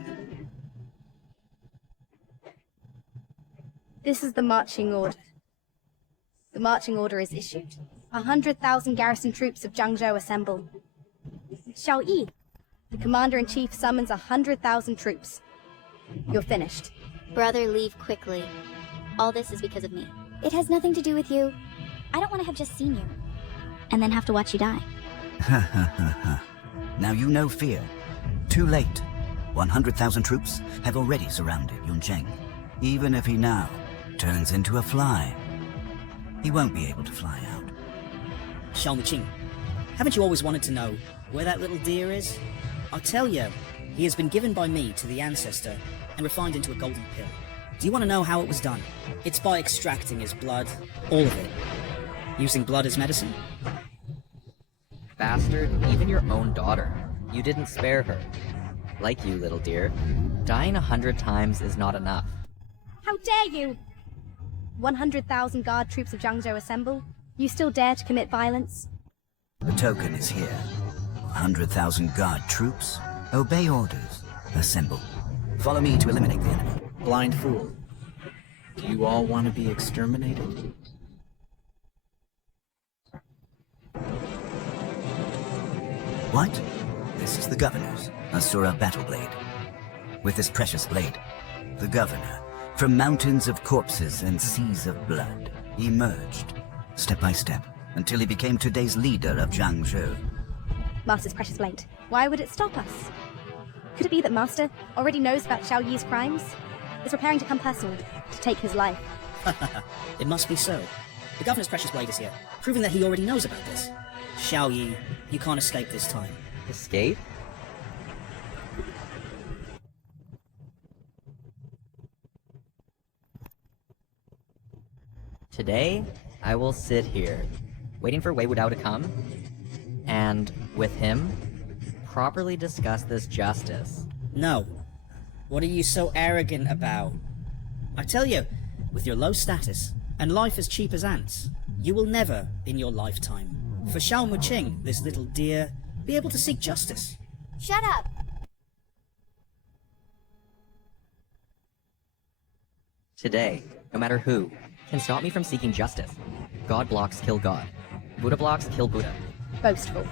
This is the marching order. The marching order is issued. 100,000 garrison troops of Zhangzhou assemble. Xiao Yi, the commander-in-chief summons 100,000 troops. You're finished. Brother, leave quickly. All this is because of me. It has nothing to do with you. I don't want to have just seen you, and then have to watch you die. Ha ha ha ha. Now you know fear. Too late. 100,000 troops have already surrounded Yuncheng. Even if he now turns into a fly, he won't be able to fly out. Xiao Muqing, haven't you always wanted to know where that little deer is? I'll tell you, he has been given by me to the ancestor and refined into a golden pill. Do you want to know how it was done? It's by extracting his blood, all of it. Using blood as medicine. Bastard, even your own daughter. You didn't spare her. Like you, little dear. Dying 100 times is not enough. How dare you! 100,000 guard troops of Zhangzhou assemble. You still dare to commit violence? The token is here. 100,000 guard troops. Obey orders. Assemble. Follow me to eliminate the enemy. Blind fool. Do you all want to be exterminated? What? This is the governor's Asura battle blade. With this precious blade, the governor, from mountains of corpses and seas of blood, emerged, step by step, until he became today's leader of Zhangzhou. Master's precious blade. Why would it stop us? Could it be that Master already knows about Xiao Yi's crimes? Is preparing to come personally to take his life? It must be so. The governor's precious blade is here, proving that he already knows about this. Xiao Yi, you can't escape this time. Escape? Today, I will sit here, waiting for Wei Wudao to come, and, with him, properly discuss this justice. No. What are you so arrogant about? I tell you, with your low status, and life as cheap as ants, you will never, in your lifetime, for Xiao Muqing, this little dear, be able to seek justice. Shut up! Today, no matter who, can stop me from seeking justice. God blocks kill God. Buddha blocks kill Buddha. Boastful.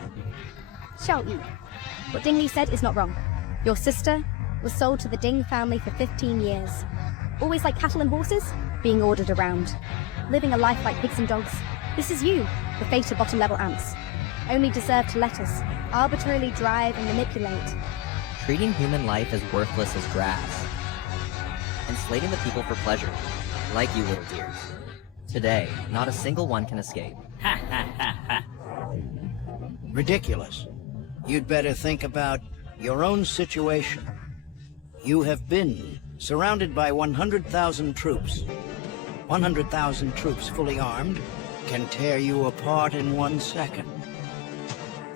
Xiao Yi, what Ding Li said is not wrong. Your sister was sold to the Ding family for 15 years. Always like cattle and horses, being ordered around. Living a life like pigs and dogs. This is you, the fate of bottom-level ants. Only deserve to let us arbitrarily drive and manipulate. Treating human life as worthless as grass. Enslaving the people for pleasure, like you little dears. Today, not a single one can escape. Ha ha ha ha. Ridiculous. You'd better think about your own situation. You have been surrounded by 100,000 troops. 100,000 troops fully armed can tear you apart in 1 second.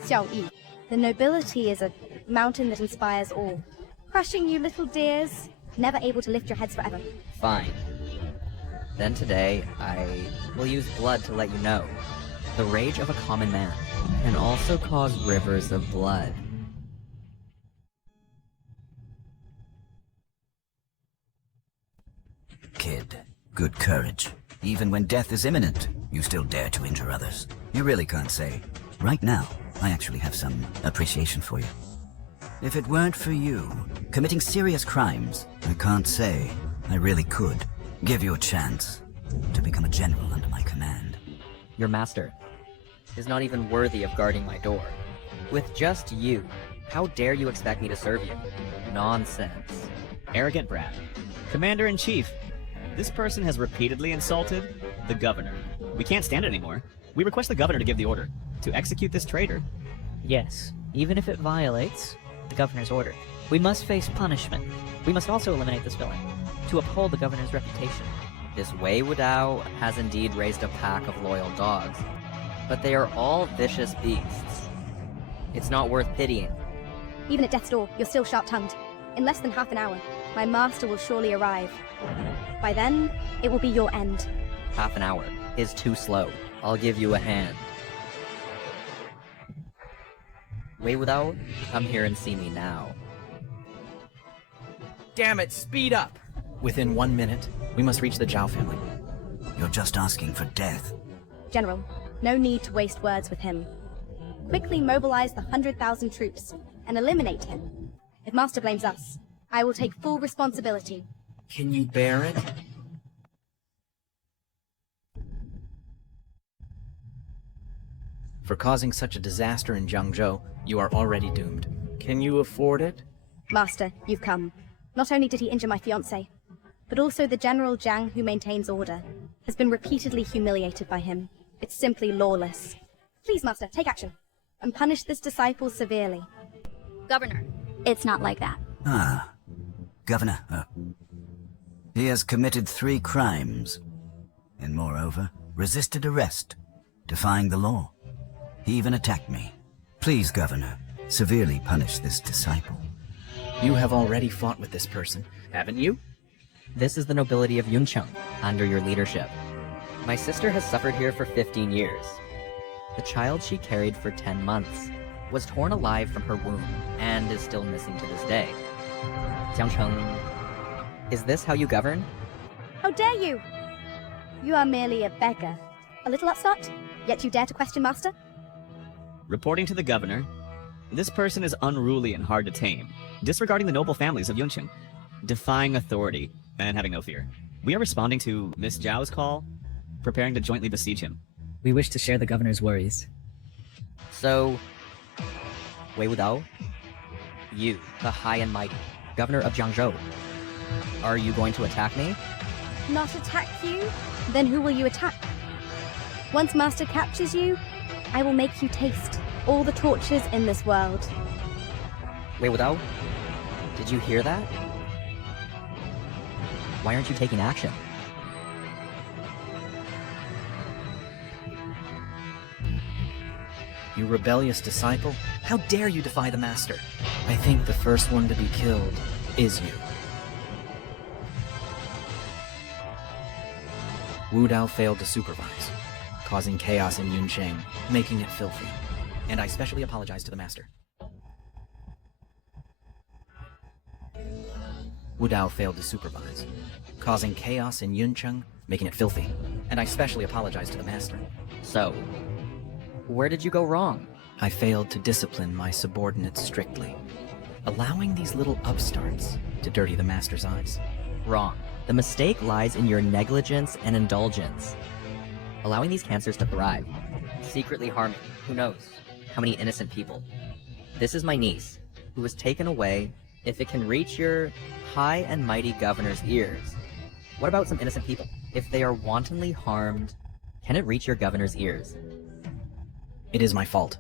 Xiao Yi, the nobility is a mountain that inspires all. Crushing you little dears, never able to lift your heads forever. Fine. Then today, I will use blood to let you know. The rage of a common man can also cause rivers of blood. Kid, good courage. Even when death is imminent, you still dare to injure others. You really can't say. Right now, I actually have some appreciation for you. If it weren't for you, committing serious crimes, I can't say I really could give you a chance to become a general under my command. Your master is not even worthy of guarding my door. With just you, how dare you expect me to serve you? Nonsense. Arrogant brat. Commander-in-Chief, this person has repeatedly insulted the governor. We can't stand it anymore. We request the governor to give the order to execute this traitor. Yes, even if it violates the governor's order. We must face punishment. We must also eliminate this villain, to uphold the governor's reputation. This Wei Wudao has indeed raised a pack of loyal dogs, but they are all vicious beasts. It's not worth pitying. Even at death's door, you're still sharp-tongued. In less than half an hour, my master will surely arrive. By then, it will be your end. Half an hour is too slow. I'll give you a hand. Wei Wudao, come here and see me now. Damn it, speed up! Within 1 minute, we must reach the Zhao family. You're just asking for death. General, No need to waste words with him. Quickly mobilize the 100,000 troops and eliminate him. If Master blames us, I will take full responsibility. Can you bear it? For causing such a disaster in Jiangzhou, you are already doomed. Can you afford it? Master, you've come. Not only did he injure my fiancée, but also the General Jiang who maintains order has been repeatedly humiliated by him. It's simply lawless. Please, Master, take action and punish this disciple severely. Governor, it's not like that. Ah, Governor. He has committed 3 crimes, and moreover, resisted arrest, defying the law. He even attacked me. Please, Governor, severely punish this disciple. You have already fought with this person, haven't you? This is the nobility of Yuncheng, under your leadership. My sister has suffered here for 15 years. The child she carried for 10 months was torn alive from her womb and is still missing to this day. Jiangcheng, is this how you govern? How dare you! You are merely a beggar. A little upstart, yet you dare to question Master? Reporting to the governor, this person is unruly and hard to tame, disregarding the noble families of Yuncheng, defying authority, and having no fear. We are responding to Miss Zhao's call, preparing to jointly besiege him. We wish to share the governor's worries. So, Wei Wudao, you, the high and mighty, governor of Jiangzhou, are you going to attack me? Not attack you? Then who will you attack? Once Master captures you, I will make you taste all the tortures in this world. Wei Wudao, did you hear that? Why aren't you taking action? You rebellious disciple? How dare you defy the master? I think the first one to be killed is you. Wu Dao failed to supervise, causing chaos in Yuncheng, making it filthy. And I specially apologize to the master. Wu Dao failed to supervise, causing chaos in Yuncheng, making it filthy. And I specially apologize to the master. So, where did you go wrong? I failed to discipline my subordinates strictly, allowing these little upstarts to dirty the master's eyes. Wrong. The mistake lies in your negligence and indulgence. Allowing these cancers to thrive, secretly harming, who knows, how many innocent people. This is my niece, who was taken away. If it can reach your high and mighty governor's ears, what about some innocent people? If they are wantonly harmed, can it reach your governor's ears? It is my fault.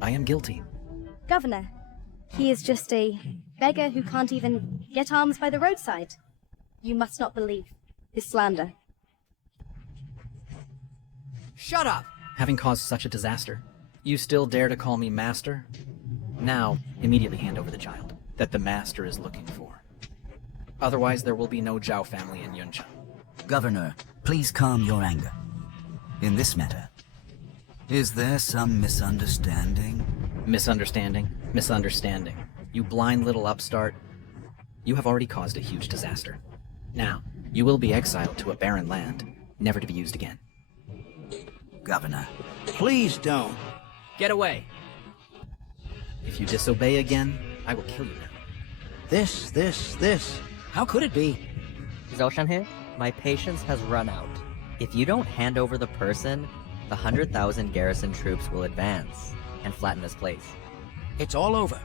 I am guilty. Governor, he is just a beggar who can't even get alms by the roadside. You must not believe his slander. Shut up! Having caused such a disaster, you still dare to call me master? Now, immediately hand over the child that the master is looking for. Otherwise, there will be no Zhao family in Yuncheng. Governor, please calm your anger. In this matter, is there some misunderstanding? Misunderstanding? Misunderstanding. You blind little upstart. You have already caused a huge disaster. Now, you will be exiled to a barren land, never to be used again. Governor. Please don't. Get away! If you disobey again, I will kill you now. This. How could it be? Zhao Shanhe, my patience has run out. If you don't hand over the person, the 100,000 garrison troops will advance and flatten this place. It's all over.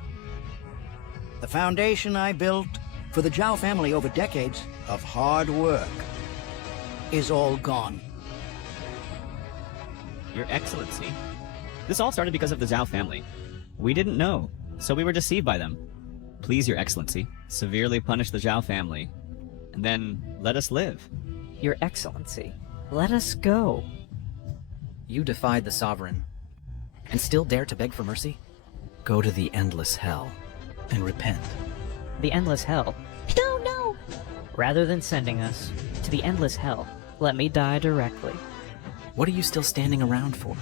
The foundation I built for the Zhao family over decades of hard work is all gone. Your Excellency, this all started because of the Zhao family. We didn't know, so we were deceived by them. Please, Your Excellency, severely punish the Zhao family, and then let us live. Your Excellency, let us go. You defied the sovereign, and still dare to beg for mercy? Go to the endless hell, and repent. The endless hell? No! Rather than sending us to the endless hell, let me die directly. What are you still standing around for?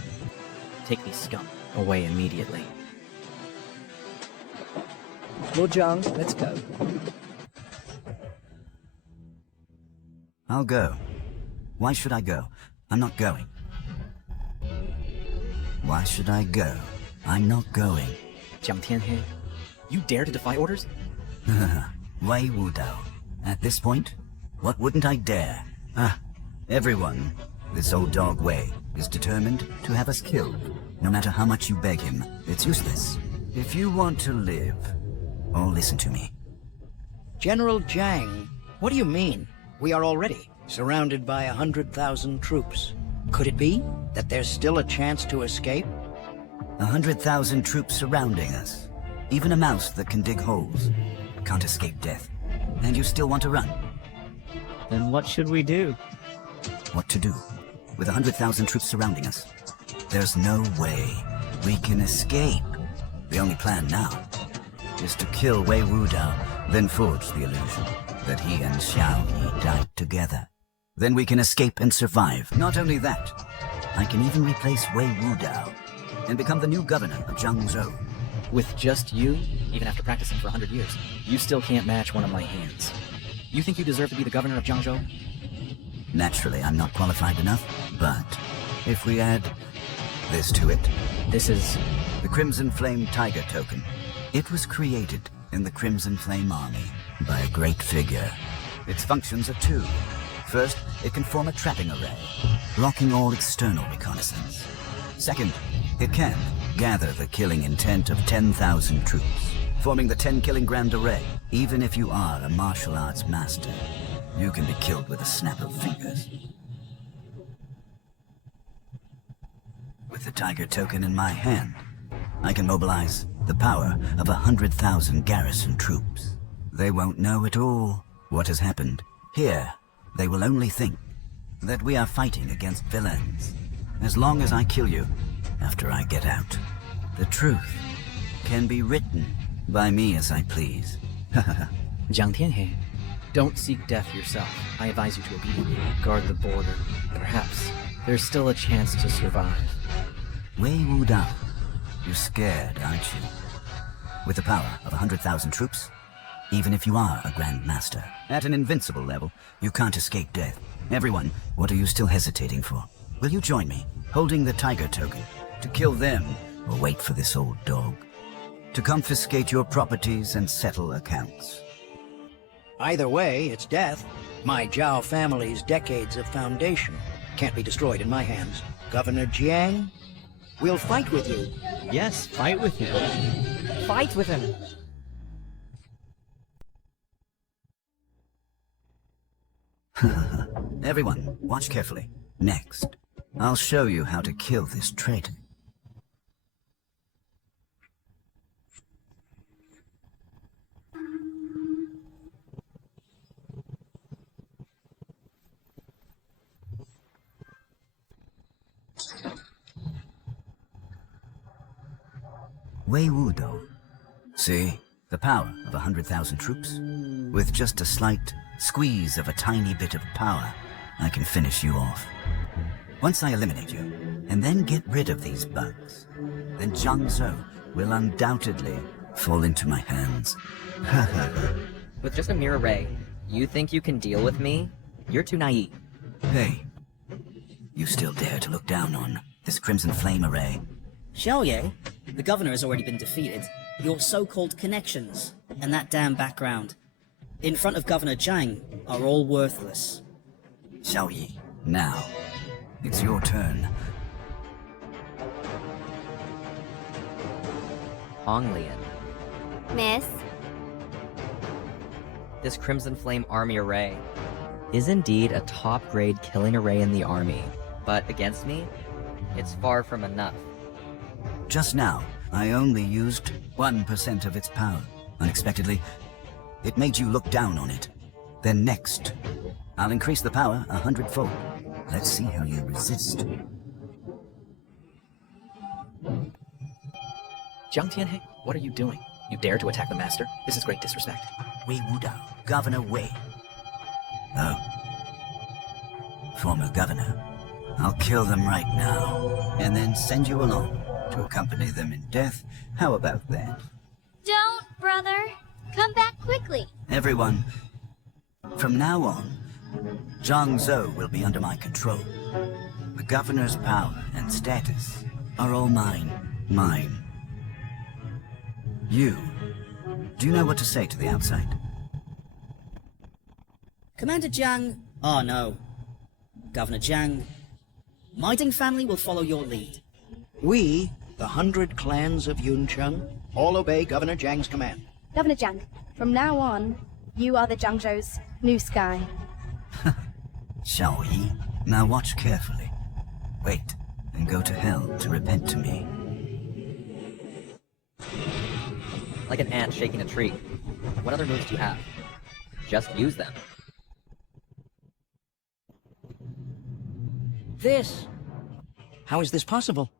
Take these scum away immediately. Lord Jiang, let's go. I'll go. Why should I go? I'm not going. Why should I go? I'm not going. Jiang Tianhe, you dare to defy orders? Wei Wudao. At this point, what wouldn't I dare? Everyone, this old dog Wei, is determined to have us killed. No matter how much you beg him, it's useless. If you want to live, oh, listen to me. General Jiang, what do you mean? We are already surrounded by 100,000 troops. Could it be that there's still a chance to escape? 100,000 troops surrounding us. Even a mouse that can dig holes can't escape death. And you still want to run? Then what should we do? What to do? With 100,000 troops surrounding us, there's no way we can escape. The only plan now is to kill Wei Wudao, then forge the illusion that he and Xiao Yi died together. Then we can escape and survive. Not only that, I can even replace Wei Wudao and become the new governor of Jiangzhou. With just you, even after practicing for 100 years, you still can't match one of my hands. You think you deserve to be the governor of Jiangzhou? Naturally, I'm not qualified enough, but if we add this to it... This is... the Crimson Flame Tiger Token. It was created in the Crimson Flame Army by a great figure. Its functions are two. First, it can form a trapping array, blocking all external reconnaissance. Second, it can gather the killing intent of 10,000 troops, forming the 10 killing grand array. Even if you are a martial arts master, you can be killed with a snap of fingers. With the Tiger Token in my hand, I can mobilize the power of 100,000 garrison troops. They won't know at all what has happened. Here, they will only think that we are fighting against villains. As long as I kill you after I get out, the truth can be written by me as I please. Jiang Tianhe, don't seek death yourself. I advise you to obediently guard the border. Perhaps there's still a chance to survive. Wei Wudao, you're scared, aren't you? With the power of 100,000 troops, even if you are a Grand Master, at an invincible level, you can't escape death. Everyone, what are you still hesitating for? Will you join me, holding the Tiger Token, to kill them, or wait for this old dog? To confiscate your properties and settle accounts. Either way, it's death. My Zhao family's decades of foundation can't be destroyed in my hands. Governor Jiang, we'll fight with you. Yes, fight with him. Fight with him. Everyone, watch carefully. Next, I'll show you how to kill this traitor. Wei Wudao. See? The power of 100,000 troops? With just a slight squeeze of a tiny bit of power, I can finish you off. Once I eliminate you, and then get rid of these bugs, then Jiangzhou will undoubtedly fall into my hands. With just a mere array, you think you can deal with me? You're too naive. Hey, you still dare to look down on this Crimson Flame array? Xiaoye, the governor has already been defeated. Your so-called connections and that damn background in front of Governor Jiang are all worthless. Xiao Yi, now, it's your turn. Honglian. Miss? This Crimson Flame Army array is indeed a top-grade killing array in the army, but against me, it's far from enough. Just now, I only used 1% of its power. Unexpectedly, it made you look down on it. Then next, I'll increase the power 100-fold. Let's see how you resist. Jiang Tianhe, what are you doing? You dare to attack the master? This is great disrespect. Wei Wudao, Governor Wei. Oh. Former governor. I'll kill them right now, and then send you along to accompany them in death. How about that? Don't, brother. Come back quickly. Everyone, from now on, Jiangzhou will be under my control. The governor's power and status are all mine. Mine. You. Do you know what to say to the outside? Commander Jiang... Oh no. Governor Jiang... My Ding family will follow your lead. We, the 100 clans of Yuncheng, all obey Governor Jiang's command. Governor Jiang, from now on, you are the Jiangzhou's new sky. Xiao Yi, now watch carefully. Wait, and go to hell to repent to me. Like an ant shaking a tree. What other moves do you have? Just use them. This? How is this possible?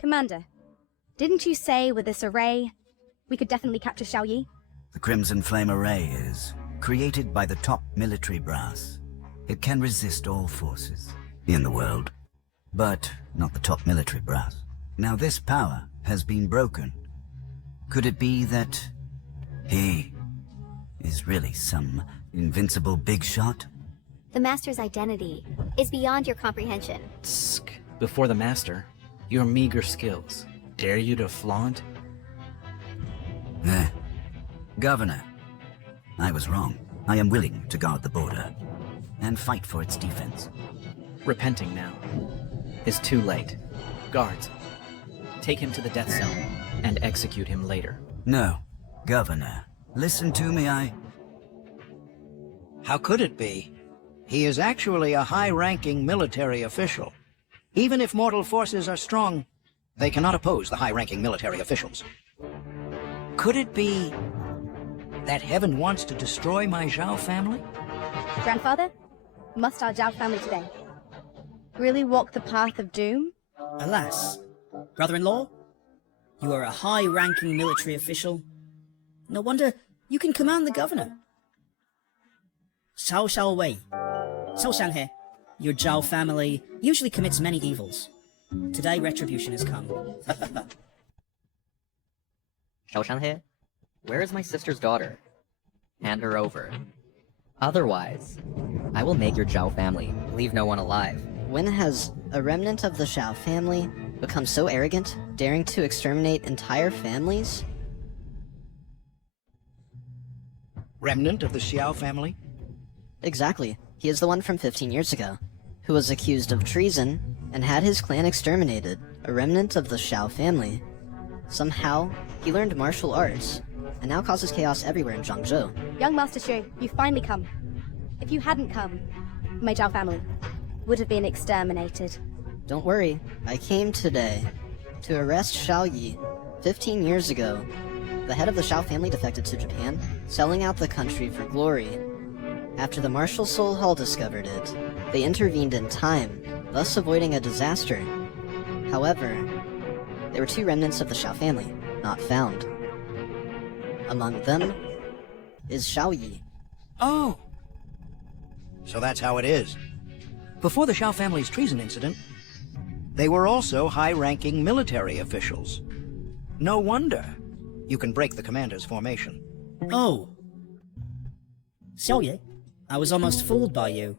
Commander, didn't you say with this array, we could definitely capture Xiao Yi? The Crimson Flame Array is created by the top military brass. It can resist all forces in the world, but not the top military brass. Now this power has been broken. Could it be that he is really some invincible big shot? The Master's identity is beyond your comprehension. Tsk. Before the Master, your meager skills. Dare you to flaunt? Governor, I was wrong. I am willing to guard the border and fight for its defense. Repenting now is too late. Guards, take him to the death cell and execute him later. No, Governor, listen to me, How could it be? He is actually a high-ranking military official. Even if mortal forces are strong, they cannot oppose the high-ranking military officials. Could it be that heaven wants to destroy my Zhao family? Grandfather, must our Zhao family today really walk the path of doom? Alas, brother-in-law, you are a high-ranking military official. No wonder you can command the governor. Xiao Wei, Xiao Shang here. Your Zhao family usually commits many evils. Today retribution has come. Xiao Shanhe, where is my sister's daughter? Hand her over. Otherwise, I will make your Zhao family leave no one alive. When has a remnant of the Zhao family become so arrogant, daring to exterminate entire families? Remnant of the Xiao family? Exactly. He is the one from 15 years ago, who was accused of treason and had his clan exterminated, a remnant of the Xiao family. Somehow, he learned martial arts, and now causes chaos everywhere in Zhangzhou. Young Master Shu, you finally come. If you hadn't come, my Zhao family would have been exterminated. Don't worry, I came today to arrest Xiao Yi. 15 years ago, the head of the Xiao family defected to Japan, selling out the country for glory. After the Martial Soul Hall discovered it, they intervened in time, thus avoiding a disaster. However, there were 2 remnants of the Xiao family, not found. Among them is Xiao Yi. Oh! So that's how it is. Before the Xiao family's treason incident, they were also high-ranking military officials. No wonder you can break the commander's formation. Oh. Xiao Ye, I was almost fooled by you.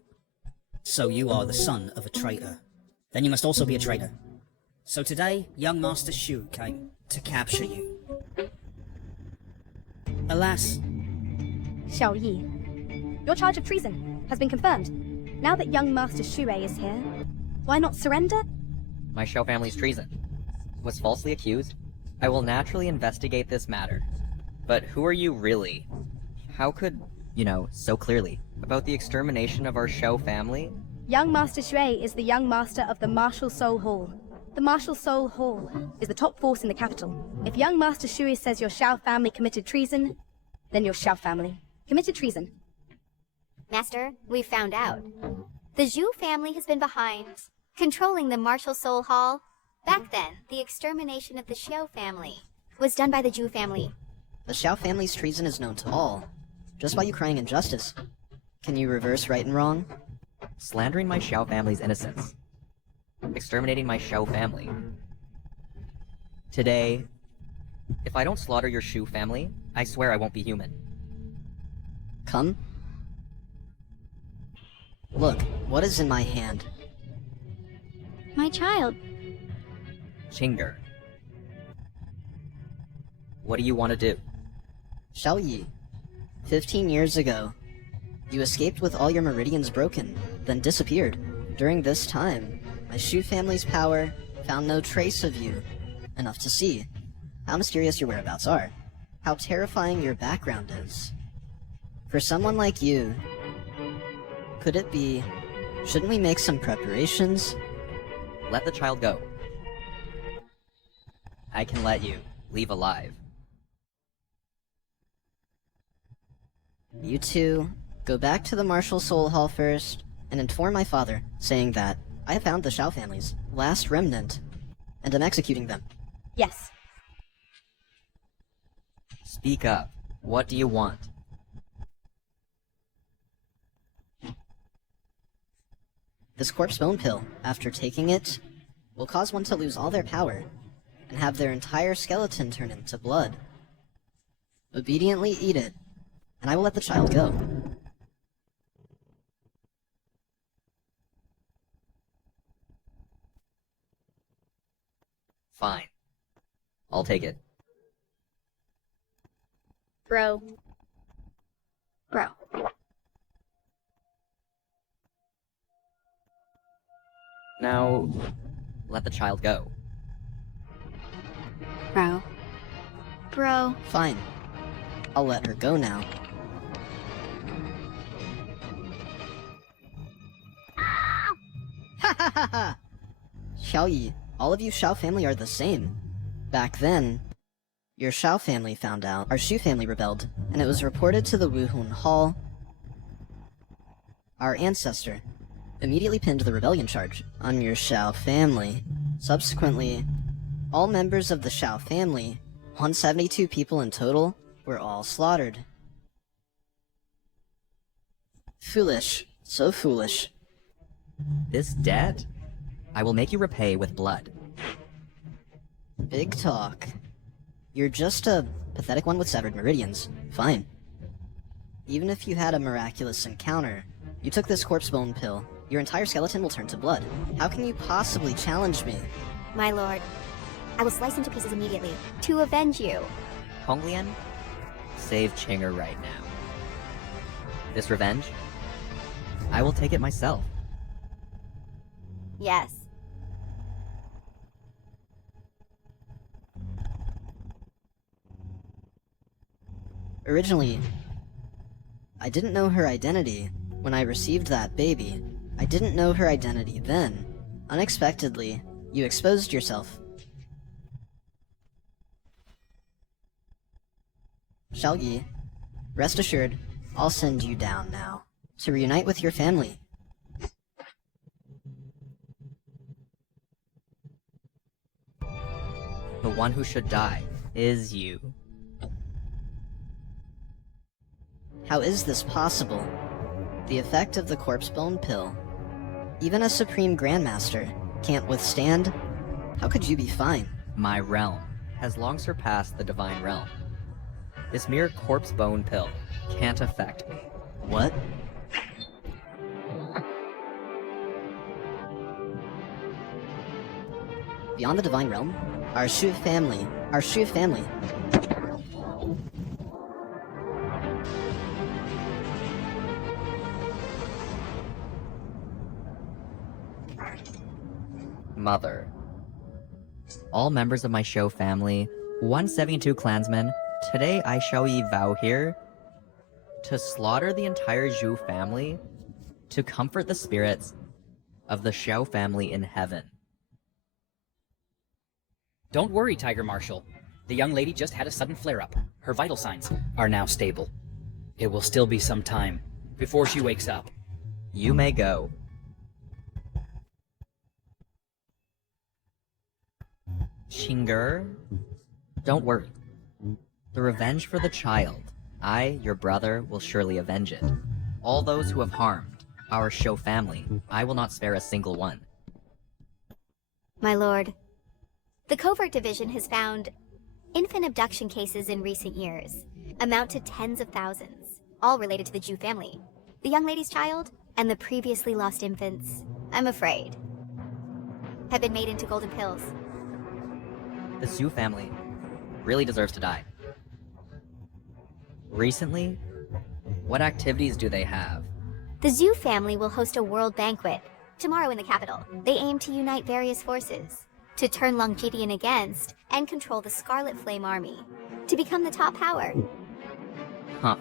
So you are the son of a traitor. Then you must also be a traitor. So today, young Master Shu came to capture you. Alas. Xiao Yi, your charge of treason has been confirmed. Now that young Master Shu is here, why not surrender? My Xiao family's treason was falsely accused. I will naturally investigate this matter. But who are you really? How could, you know, so clearly, about the extermination of our Xiao family? Young Master Shui is the young master of the Martial Soul Hall. The Martial Soul Hall is the top force in the capital. If young Master Shui says your Xiao family committed treason, then your Xiao family committed treason. Master, we found out. The Zhu family has been behind, controlling the Martial Soul Hall. Back then, the extermination of the Xiao family was done by the Zhu family. The Xiao family's treason is known to all, just by you crying injustice. Can you reverse right and wrong? Slandering my Xiao family's innocence. Exterminating my Xiao family. Today, if I don't slaughter your Shu family, I swear I won't be human. Come. Look, what is in my hand? My child. Chinger. What do you want to do? Xiao Yi, 15 years ago, you escaped with all your meridians broken, then disappeared. During this time, my Shu family's power found no trace of you. Enough to see how mysterious your whereabouts are, how terrifying your background is. For someone like you, could it be... Shouldn't we make some preparations? Let the child go. I can let you leave alive. You two, go back to the Martial Soul Hall first, and inform my father, saying that I have found the Xiao family's last remnant, and am executing them. Yes. Speak up. What do you want? This corpse bone pill, after taking it, will cause one to lose all their power, and have their entire skeleton turn into blood. Obediently eat it, and I will let the child go. Fine. I'll take it. Bro. Now, let the child go. Bro. Fine. I'll let her go now. Ha ha ha ha! Xiao Yi, all of you Xiao family are the same. Back then, your Xiao family found out our Shu family rebelled, and it was reported to the Wuhun Hall. Our ancestor immediately pinned the rebellion charge on your Xiao family. Subsequently, all members of the Xiao family, 172 people in total, were all slaughtered. Foolish. So foolish. This debt? I will make you repay with blood. Big talk. You're just a pathetic one with severed meridians. Fine. Even if you had a miraculous encounter, you took this corpse bone pill, your entire skeleton will turn to blood. How can you possibly challenge me? My lord, I will slice into pieces immediately to avenge you. Honglian, save Chinger right now. This revenge? I will take it myself. Yes. Originally, I didn't know her identity when I received that baby. I didn't know her identity then. Unexpectedly, you exposed yourself. Xiao Yi, rest assured, I'll send you down now, to reunite with your family. The one who should die is you. How is this possible? The effect of the corpse bone pill. Even a supreme grandmaster can't withstand. How could you be fine? My realm has long surpassed the divine realm. This mere corpse bone pill can't affect me. What? Beyond the divine realm, our Shu family. Mother. All members of my Shou family, 172 clansmen, today I Xiao Yi vow here to slaughter the entire Zhu family to comfort the spirits of the Xiao family in heaven. Don't worry, Tiger Marshal. The young lady just had a sudden flare-up. Her vital signs are now stable. It will still be some time before she wakes up. You may go. Chinger, don't worry. The revenge for the child, I, your brother, will surely avenge it. All those who have harmed our Shou family, I will not spare a single one. My lord, the Covert Division has found infant abduction cases in recent years, amount to tens of thousands, all related to the Zhu family, the young lady's child, and the previously lost infants, I'm afraid, have been made into golden pills. The Zhu family really deserves to die. Recently, what activities do they have? The Zhu family will host a world banquet tomorrow in the capital. They aim to unite various forces to turn Longjidian against and control the Scarlet Flame army to become the top power. Huh.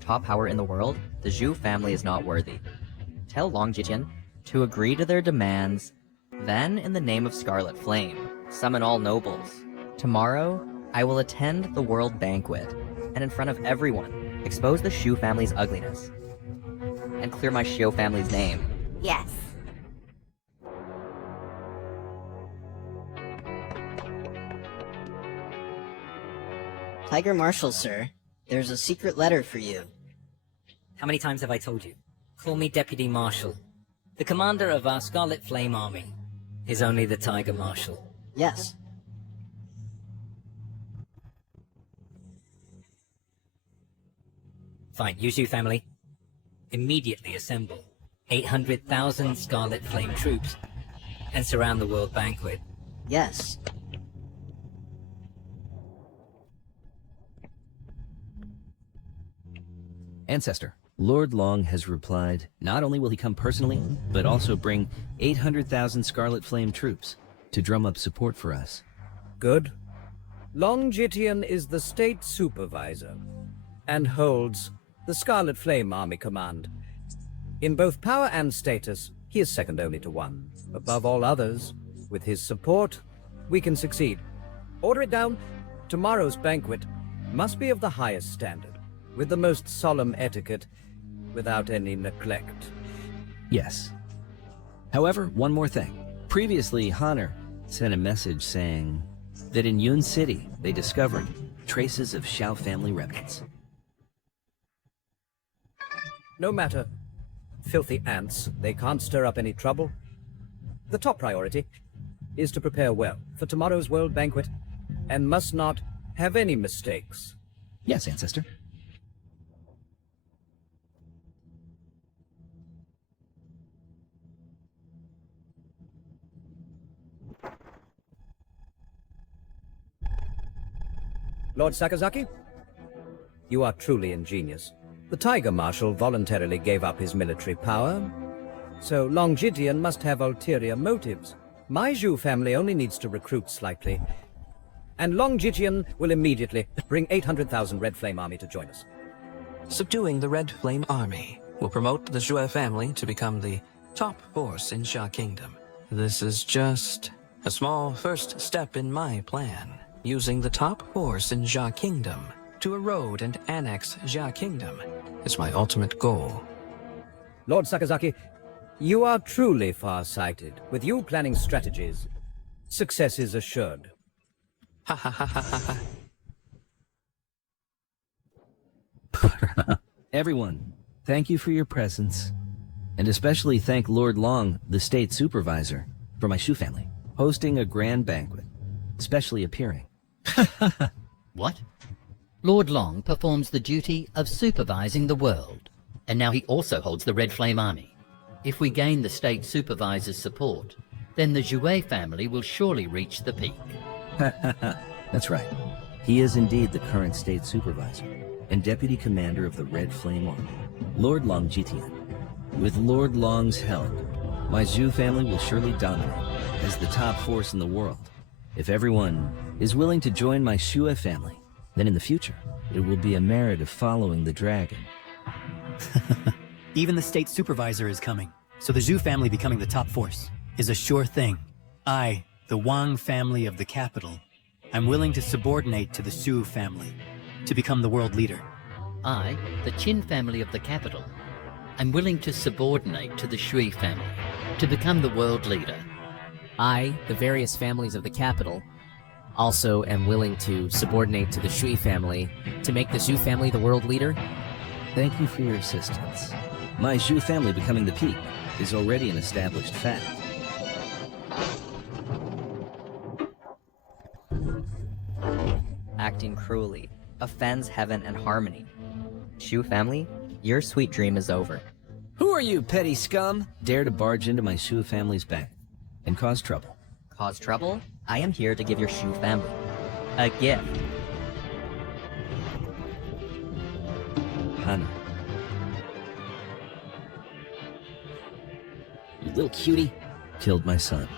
Top power in the world? The Zhu family is not worthy. Tell Longjidian to agree to their demands, then in the name of Scarlet Flame, summon all nobles. Tomorrow, I will attend the world banquet, and in front of everyone, expose the Shu family's ugliness, and clear my Shio family's name. Yes. Tiger Marshal, sir. There's a secret letter for you. How many times have I told you? Call me Deputy Marshal. The commander of our Scarlet Flame army is only the Tiger Marshal. Yes. Fine, Yuzhu family. Immediately assemble 800,000 Scarlet Flame troops and surround the world banquet. Yes. Ancestor, Lord Long has replied, not only will he come personally, but also bring 800,000 Scarlet Flame troops to drum up support for us. Good. Longjidian is the state supervisor and holds the Scarlet Flame Army Command. In both power and status, he is second only to one. Above all others, with his support, we can succeed. Order it down. Tomorrow's banquet must be of the highest standard, with the most solemn etiquette, without any neglect. Yes. However, one more thing. Previously, Honor sent a message saying that in Yun City, they discovered traces of Shao family remnants. No matter. Filthy ants, they can't stir up any trouble. The top priority is to prepare well for tomorrow's world banquet, and must not have any mistakes. Yes, Ancestor. Lord Sakazaki, you are truly ingenious. The Tiger Marshal voluntarily gave up his military power, so Longjidian must have ulterior motives. My Zhu family only needs to recruit slightly, and Longjidian will immediately bring 800,000 Red Flame Army to join us. Subduing the Red Flame Army will promote the Zhue family to become the top force in Xia Kingdom. This is just a small first step in my plan, using the top force in Xia Kingdom to erode and annex Xia Kingdom is my ultimate goal. Lord Sakazaki, you are truly far-sighted. With you planning strategies, success is assured. Ha ha ha ha ha ha. Everyone, thank you for your presence. And especially thank Lord Long, the state supervisor, for my Shu family, hosting a grand banquet, especially appearing. What? Lord Long performs the duty of supervising the world, and now he also holds the Red Flame Army. If we gain the state supervisor's support, then the Zhue family will surely reach the peak. That's right. He is indeed the current state supervisor and deputy commander of the Red Flame Army, Lord Longjidian. With Lord Long's help, my Zhu family will surely dominate as the top force in the world. If everyone is willing to join my Shue family, then in the future, it will be a merit of following the dragon. Even the state supervisor is coming, so the Zhu family becoming the top force is a sure thing. I, the Wang family of the capital, I'm willing to subordinate to the Xu family to become the world leader. I, the Qin family of the capital, I'm willing to subordinate to the Shui family to become the world leader. I, the various families of the capital, also am willing to subordinate to the Shui family to make the Zhu family the world leader. Thank you for your assistance. My Zhu family becoming the peak is already an established fact. Acting cruelly offends heaven and harmony. Shu family, your sweet dream is over. Who are you, petty scum? Dare to barge into my Shu family's bank. and cause trouble. Cause trouble? I am here to give your Shu family a gift. Hana. You little cutie. Killed my son.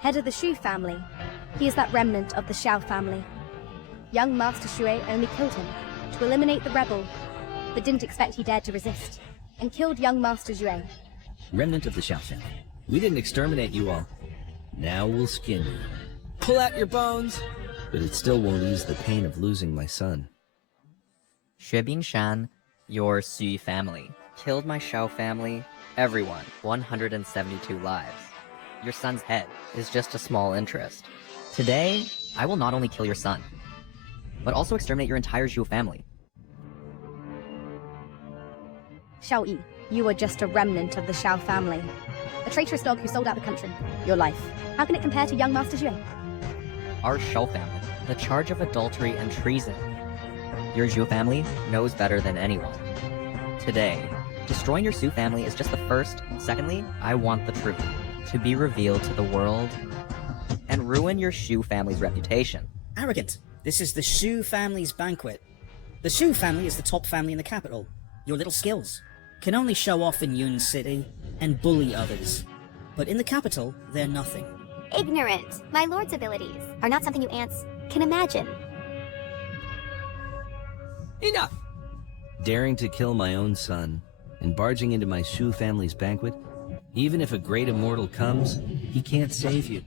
Head of the Shu family. He is that remnant of the Xiao family. Young Master Xue only killed him to eliminate the rebel, but didn't expect he dared to resist, and killed young Master Xue. Remnant of the Xiao family. We didn't exterminate you all. Now we'll skin you. Pull out your bones! But it still won't ease the pain of losing my son. Xue Bingshan, your Sui family, killed my Xiao family, everyone, 172 lives. Your son's head is just a small interest. Today, I will not only kill your son, but also exterminate your entire Zhu family. Xiao Yi, you are just a remnant of the Xiao family. A traitorous dog who sold out the country. Your life. How can it compare to young Master Xue? Our Shou family, the charge of adultery and treason. Your Zhu family knows better than anyone. Today, destroying your Su family is just the first. Secondly, I want the truth to be revealed to the world and ruin your Shu family's reputation. Arrogant. This is the Shu family's banquet. The Shu family is the top family in the capital. Your little skills can only show off in Yun City and bully others. But in the capital, they're nothing. Ignorant. My lord's abilities are not something you ants can imagine. Enough! Daring to kill my own son and barging into my Shu family's banquet, even if a great immortal comes, he can't save you.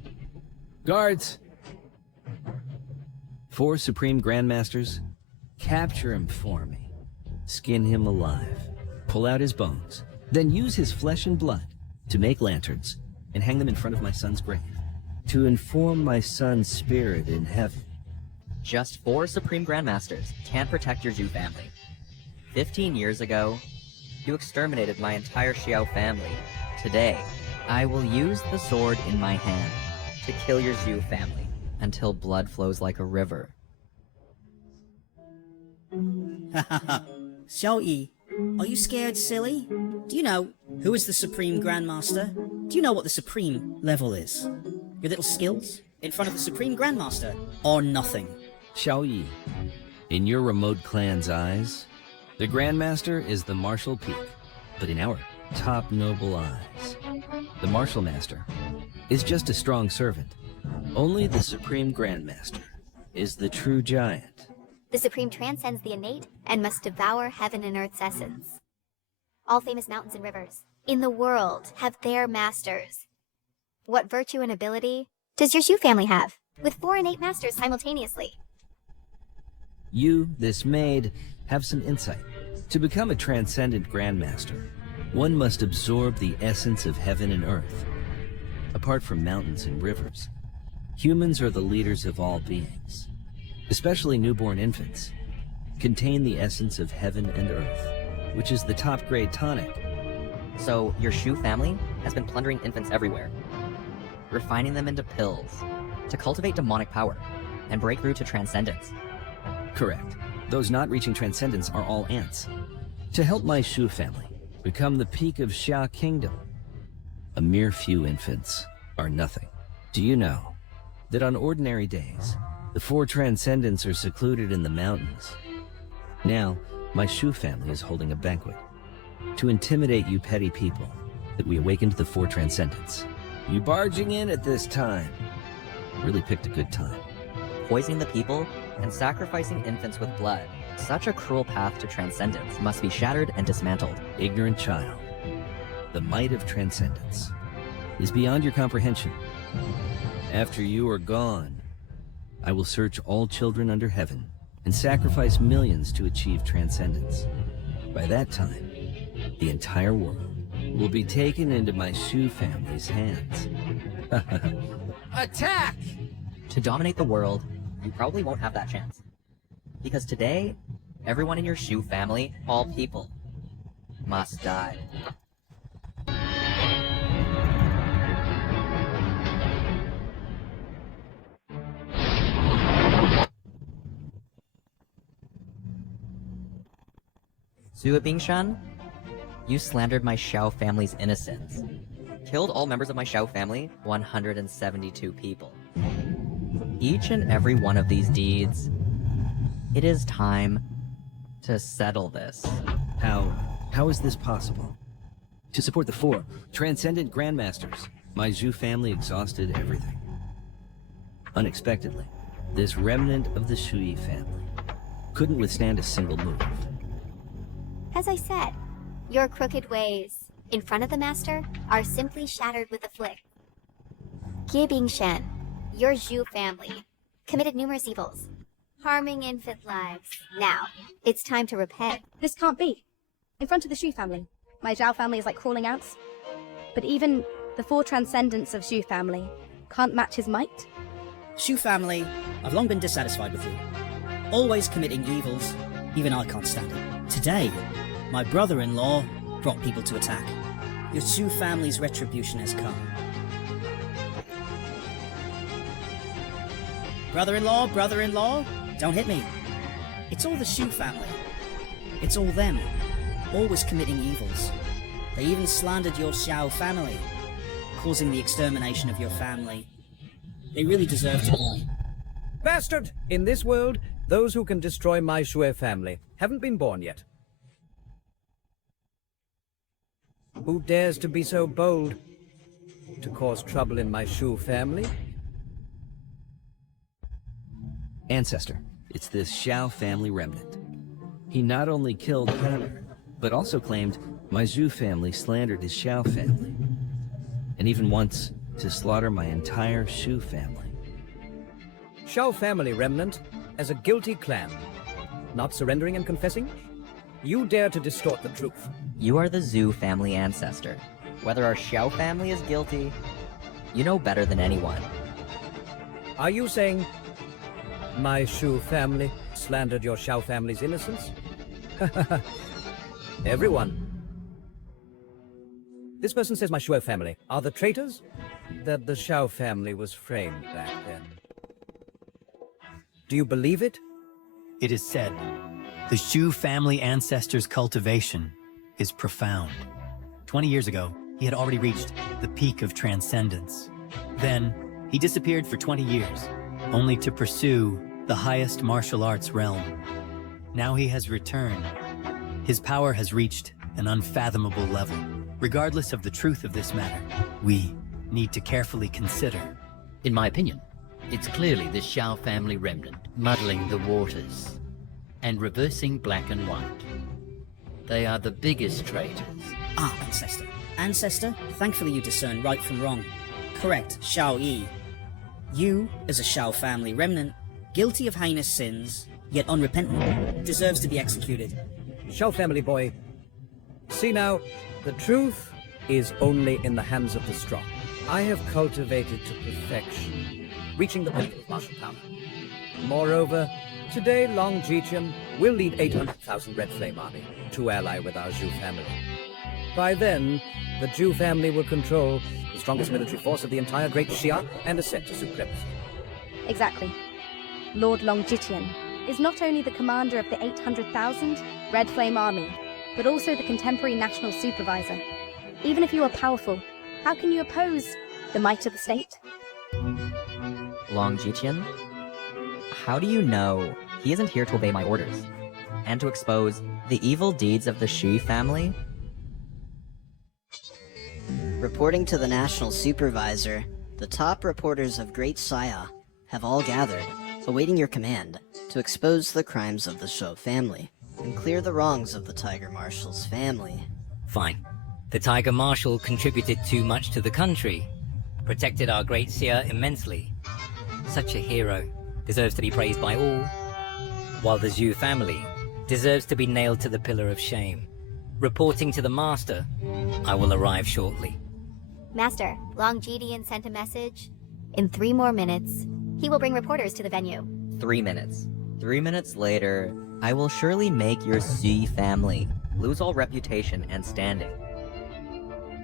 Guards! 4 Supreme Grandmasters, capture him for me. Skin him alive, pull out his bones, then use his flesh and blood to make lanterns and hang them in front of my son's grave, to inform my son's spirit in heaven. Just 4 Supreme Grandmasters can't protect your Zhu family. 15 years ago, you exterminated my entire Xiao family. Today, I will use the sword in my hand to kill your Zhu family until blood flows like a river. Hahaha. Xiao Yi, are you scared, silly? Do you know who is the Supreme Grandmaster? Do you know what the Supreme level is? Your little skills in front of the Supreme Grandmaster are nothing. Xiao Yi, in your remote clan's eyes, the Grandmaster is the martial peak, but in our top noble eyes, the martial master is just a strong servant. Only the Supreme Grandmaster is the true giant. The Supreme transcends the innate and must devour heaven and earth's essence. All famous mountains and rivers in the world have their masters. What virtue and ability does your Shu family have, with 4 innate masters simultaneously? You, this maid, have some insight. To become a transcendent Grandmaster, one must absorb the essence of heaven and earth. Apart from mountains and rivers, humans are the leaders of all beings, especially newborn infants, contain the essence of heaven and earth, which is the top-grade tonic. So, your Shu family has been plundering infants everywhere, refining them into pills to cultivate demonic power and break through to transcendence. Correct. Those not reaching transcendence are all ants. To help my Shu family become the peak of Xia Kingdom, a mere few infants are nothing. Do you know that on ordinary days, the 4 transcendents are secluded in the mountains? Now, my Shu family is holding a banquet to intimidate you petty people that we awakened the 4 transcendents. You barging in at this time really picked a good time. Poisoning the people and sacrificing infants with blood. Such a cruel path to transcendence must be shattered and dismantled. Ignorant child, the might of transcendence is beyond your comprehension. After you are gone, I will search all children under heaven and sacrifice millions to achieve transcendence. By that time, the entire world will be taken into my Shu family's hands. Attack! To dominate the world, you probably won't have that chance. Because today, everyone in your Shu family, all people, must die. Zhu Bingshan, you slandered my Xiao family's innocence, killed all members of my Shao family, 172 people. Each and every one of these deeds, it is time to settle this. How is this possible? To support the 4 transcendent grandmasters, my Zhu family exhausted everything. Unexpectedly, this remnant of the Shui family couldn't withstand a single move. As I said, your crooked ways in front of the master are simply shattered with a flick. Gibing Shen, your Zhu family, committed numerous evils, harming infant lives. Now, it's time to repay. This can't be. In front of the Shu family, my Zhao family is like crawling ants. But even the 4 transcendents of Shu family can't match his might. Shu family, I've long been dissatisfied with you. Always committing evils, even I can't stand it. Today, my brother-in-law brought people to attack. Your Shu family's retribution has come. Brother-in-law, don't hit me. It's all the Shu family. It's all them, always committing evils. They even slandered your Xiao family, causing the extermination of your family. They really deserve to die. Bastard! In this world, those who can destroy my Shui family haven't been born yet. Who dares to be so bold to cause trouble in my Shu family? Ancestor, it's this Xiao family remnant. He not only killed Hanner, but also claimed my Zhu family slandered his Xiao family, and even once to slaughter my entire Shu family. Xiao family remnant as a guilty clan, not surrendering and confessing? You dare to distort the truth. You are the Zhu family ancestor. Whether our Xiao family is guilty, you know better than anyone. Are you saying my Shu family slandered your Xiao family's innocence? Everyone. This person says my Shu family are the traitors? That the Xiao family was framed back then. Do you believe it? It is said, the Shu family ancestors' cultivation is profound. 20 years ago, he had already reached the peak of transcendence. Then, he disappeared for 20 years, only to pursue the highest martial arts realm. Now he has returned. His power has reached an unfathomable level. Regardless of the truth of this matter, we need to carefully consider. In my opinion, it's clearly the Xiao family remnant muddling the waters and reversing black and white. They are the biggest traitors. Ah, Ancestor. Ancestor, thankfully you discern right from wrong. Correct, Xiao Yi. You, as a Xiao family remnant, guilty of heinous sins, yet unrepentant, deserves to be executed. Xiao family boy, see now, the truth is only in the hands of the strong. I have cultivated to perfection, reaching the pinnacle of martial power. Moreover, today Long Jiqian will lead 800,000 Red Flame Army to ally with our Zhu family. By then, the Zhu family will control the strongest military force of the entire Great Xia and ascend to supremacy. Exactly. Lord Long Jiqian is not only the commander of the 800,000 Red Flame Army, but also the contemporary national supervisor. Even if you are powerful, how can you oppose the might of the state? Long Jiqian? How do you know he isn't here to obey my orders and to expose the evil deeds of the Shui family? Reporting to the national supervisor, the top reporters of Great Xia have all gathered, awaiting your command to expose the crimes of the Shou family and clear the wrongs of the Tiger Marshal's family. Fine. The Tiger Marshal contributed too much to the country, protected our Great Xia immensely. Such a hero deserves to be praised by all, while the Zhu family deserves to be nailed to the pillar of shame. Reporting to the Master, I will arrive shortly. Master, Long Jiqian sent a message. In 3 more minutes, he will bring reporters to the venue. 3 minutes. 3 minutes later, I will surely make your Xi family lose all reputation and standing.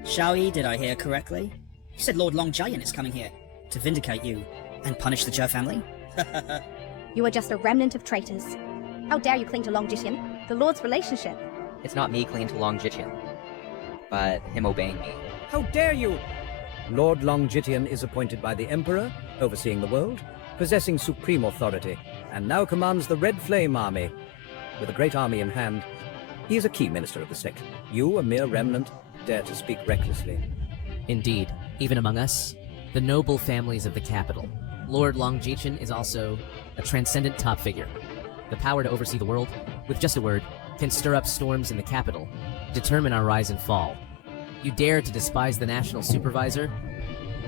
Xiao Yi, did I hear correctly? You said Lord Long Jiqian is coming here to vindicate you and punish the Zhou family? You are just a remnant of traitors. How dare you cling to Long Jiqian, the Lord's relationship? It's not me clinging to Long Jiqian, but him obeying me. How dare you! Lord Longjitian is appointed by the Emperor, overseeing the world, possessing supreme authority, and now commands the Red Flame Army. With a great army in hand, he is a key minister of the state. You, a mere remnant, dare to speak recklessly. Indeed, even among us, the noble families of the capital. Lord Longjitian is also a transcendent top figure. The power to oversee the world, with just a word, can stir up storms in the capital, determine our rise and fall. You dare to despise the national supervisor?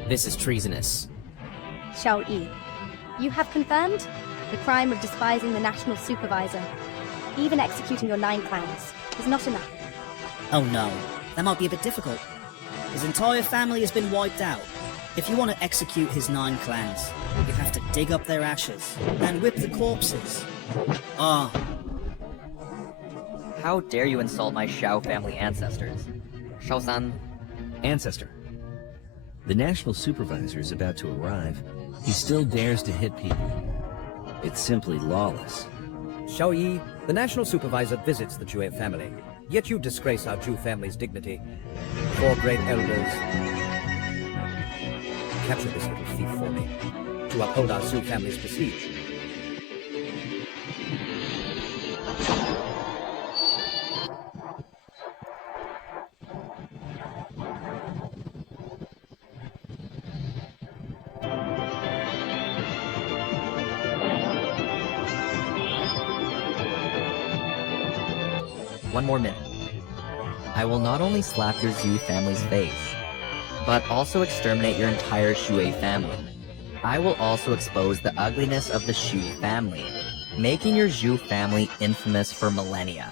This is treasonous. Xiao Yi, you have confirmed the crime of despising the national supervisor. Even executing your 9 clans is not enough. Oh no, that might be a bit difficult. His entire family has been wiped out. If you want to execute his 9 clans, you have to dig up their ashes and whip the corpses. Ah. How dare you insult my Shao family ancestors? Shao-san. Ancestor. The national supervisor is about to arrive. He still dares to hit people. It's simply lawless. Xiao Yi, the national supervisor visits the Zhu family, yet you disgrace our Zhu family's dignity. 4 great elders. Capture this little thief for me, to uphold our Zhu family's prestige. One more minute. I will not only slap your Zhu family's face, but also exterminate your entire Shui family. I will also expose the ugliness of the Shui family, making your Zhu family infamous for millennia.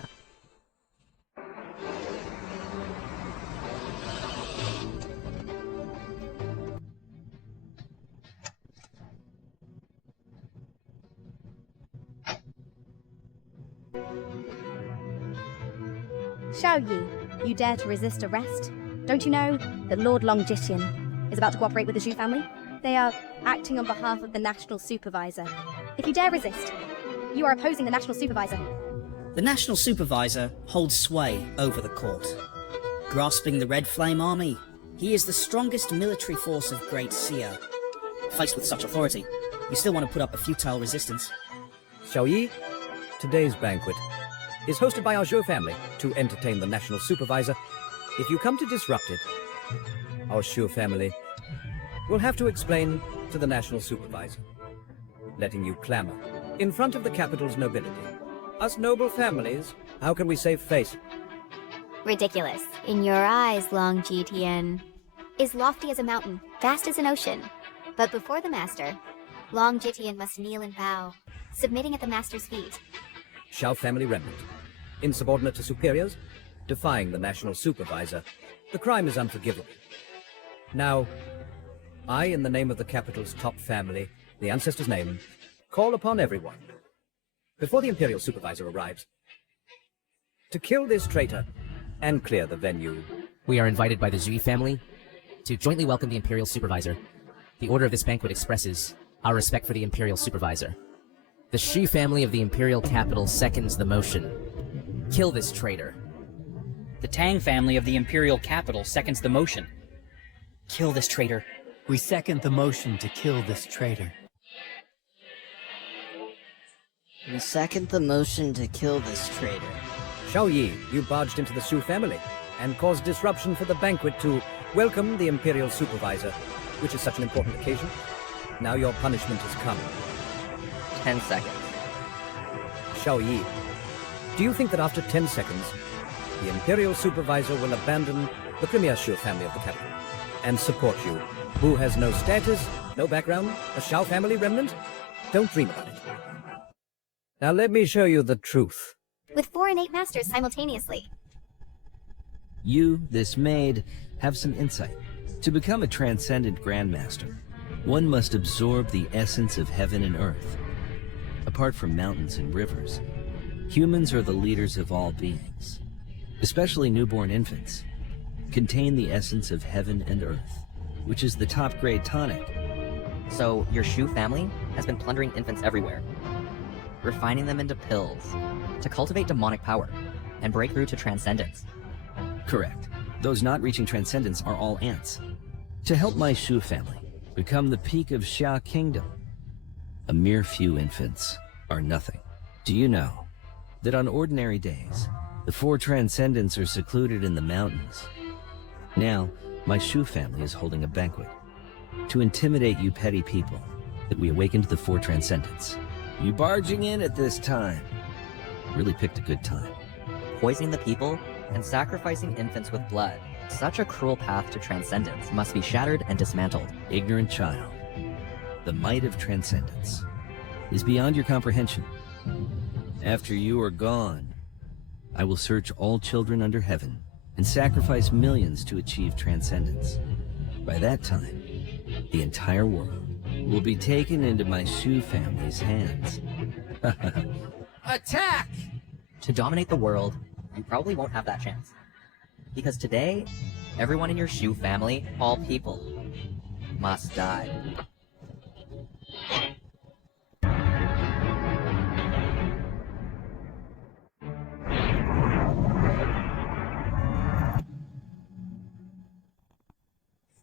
Xiao Yi, you dare to resist arrest? Don't you know that Lord Longjitian is about to cooperate with the Zhu family? They are acting on behalf of the National Supervisor. If you dare resist, you are opposing the National Supervisor. The National Supervisor holds sway over the court. Grasping the Red Flame Army, he is the strongest military force of Great Xia. Faced with such authority, you still want to put up a futile resistance. Xiao Yi, today's banquet is hosted by our Zhou family to entertain the national supervisor. If you come to disrupt it, our Shu family will have to explain to the national supervisor, letting you clamor in front of the capital's nobility. Us noble families, how can we save face? Ridiculous. In your eyes, Longjitian is lofty as a mountain, vast as an ocean. But before the master, Longjitian must kneel and bow, submitting at the master's feet. Shao family remnant, insubordinate to superiors, defying the national supervisor. The crime is unforgivable. Now, I, in the name of the capital's top family, the ancestor's name, call upon everyone, before the imperial supervisor arrives, to kill this traitor and clear the venue. We are invited by the Zhui family to jointly welcome the imperial supervisor. The order of this banquet expresses our respect for the imperial supervisor. The Shu family of the imperial capital seconds the motion. Kill this traitor. The Tang family of the imperial capital seconds the motion. Kill this traitor. We second the motion to kill this traitor. We second the motion to kill this traitor. Xiao Yi, you barged into the Shu family and caused disruption for the banquet to welcome the imperial supervisor, which is such an important occasion. Now your punishment has come. 10 seconds. Xiao Yi, do you think that after 10 seconds, the imperial supervisor will abandon the premier Shu family of the capital and support you, who has no status, no background, a Shao family remnant? Don't dream about it. Now let me show you the truth. With 4 and 8 masters simultaneously. You, this maid, have some insight. To become a transcendent grandmaster, one must absorb the essence of heaven and earth. Apart from mountains and rivers, humans are the leaders of all beings, especially newborn infants, contain the essence of heaven and earth, which is the top-grade tonic. So, your Shu family has been plundering infants everywhere, refining them into pills to cultivate demonic power and break through to transcendence. Correct. Those not reaching transcendence are all ants. To help my Shu family become the peak of Xia Kingdom. A mere few infants are nothing. Do you know that on ordinary days, the four transcendents are secluded in the mountains? Now, my Shu family is holding a banquet to intimidate you petty people that we awakened the four transcendents. You barging in at this time really picked a good time. Poisoning the people and sacrificing infants with blood. Such a cruel path to transcendence must be shattered and dismantled. Ignorant child, the might of transcendence is beyond your comprehension. After you are gone, I will search all children under heaven and sacrifice millions to achieve transcendence. By that time, the entire world will be taken into my Shu family's hands. Attack! To dominate the world, you probably won't have that chance. Because today, everyone in your Shu family, all people, must die.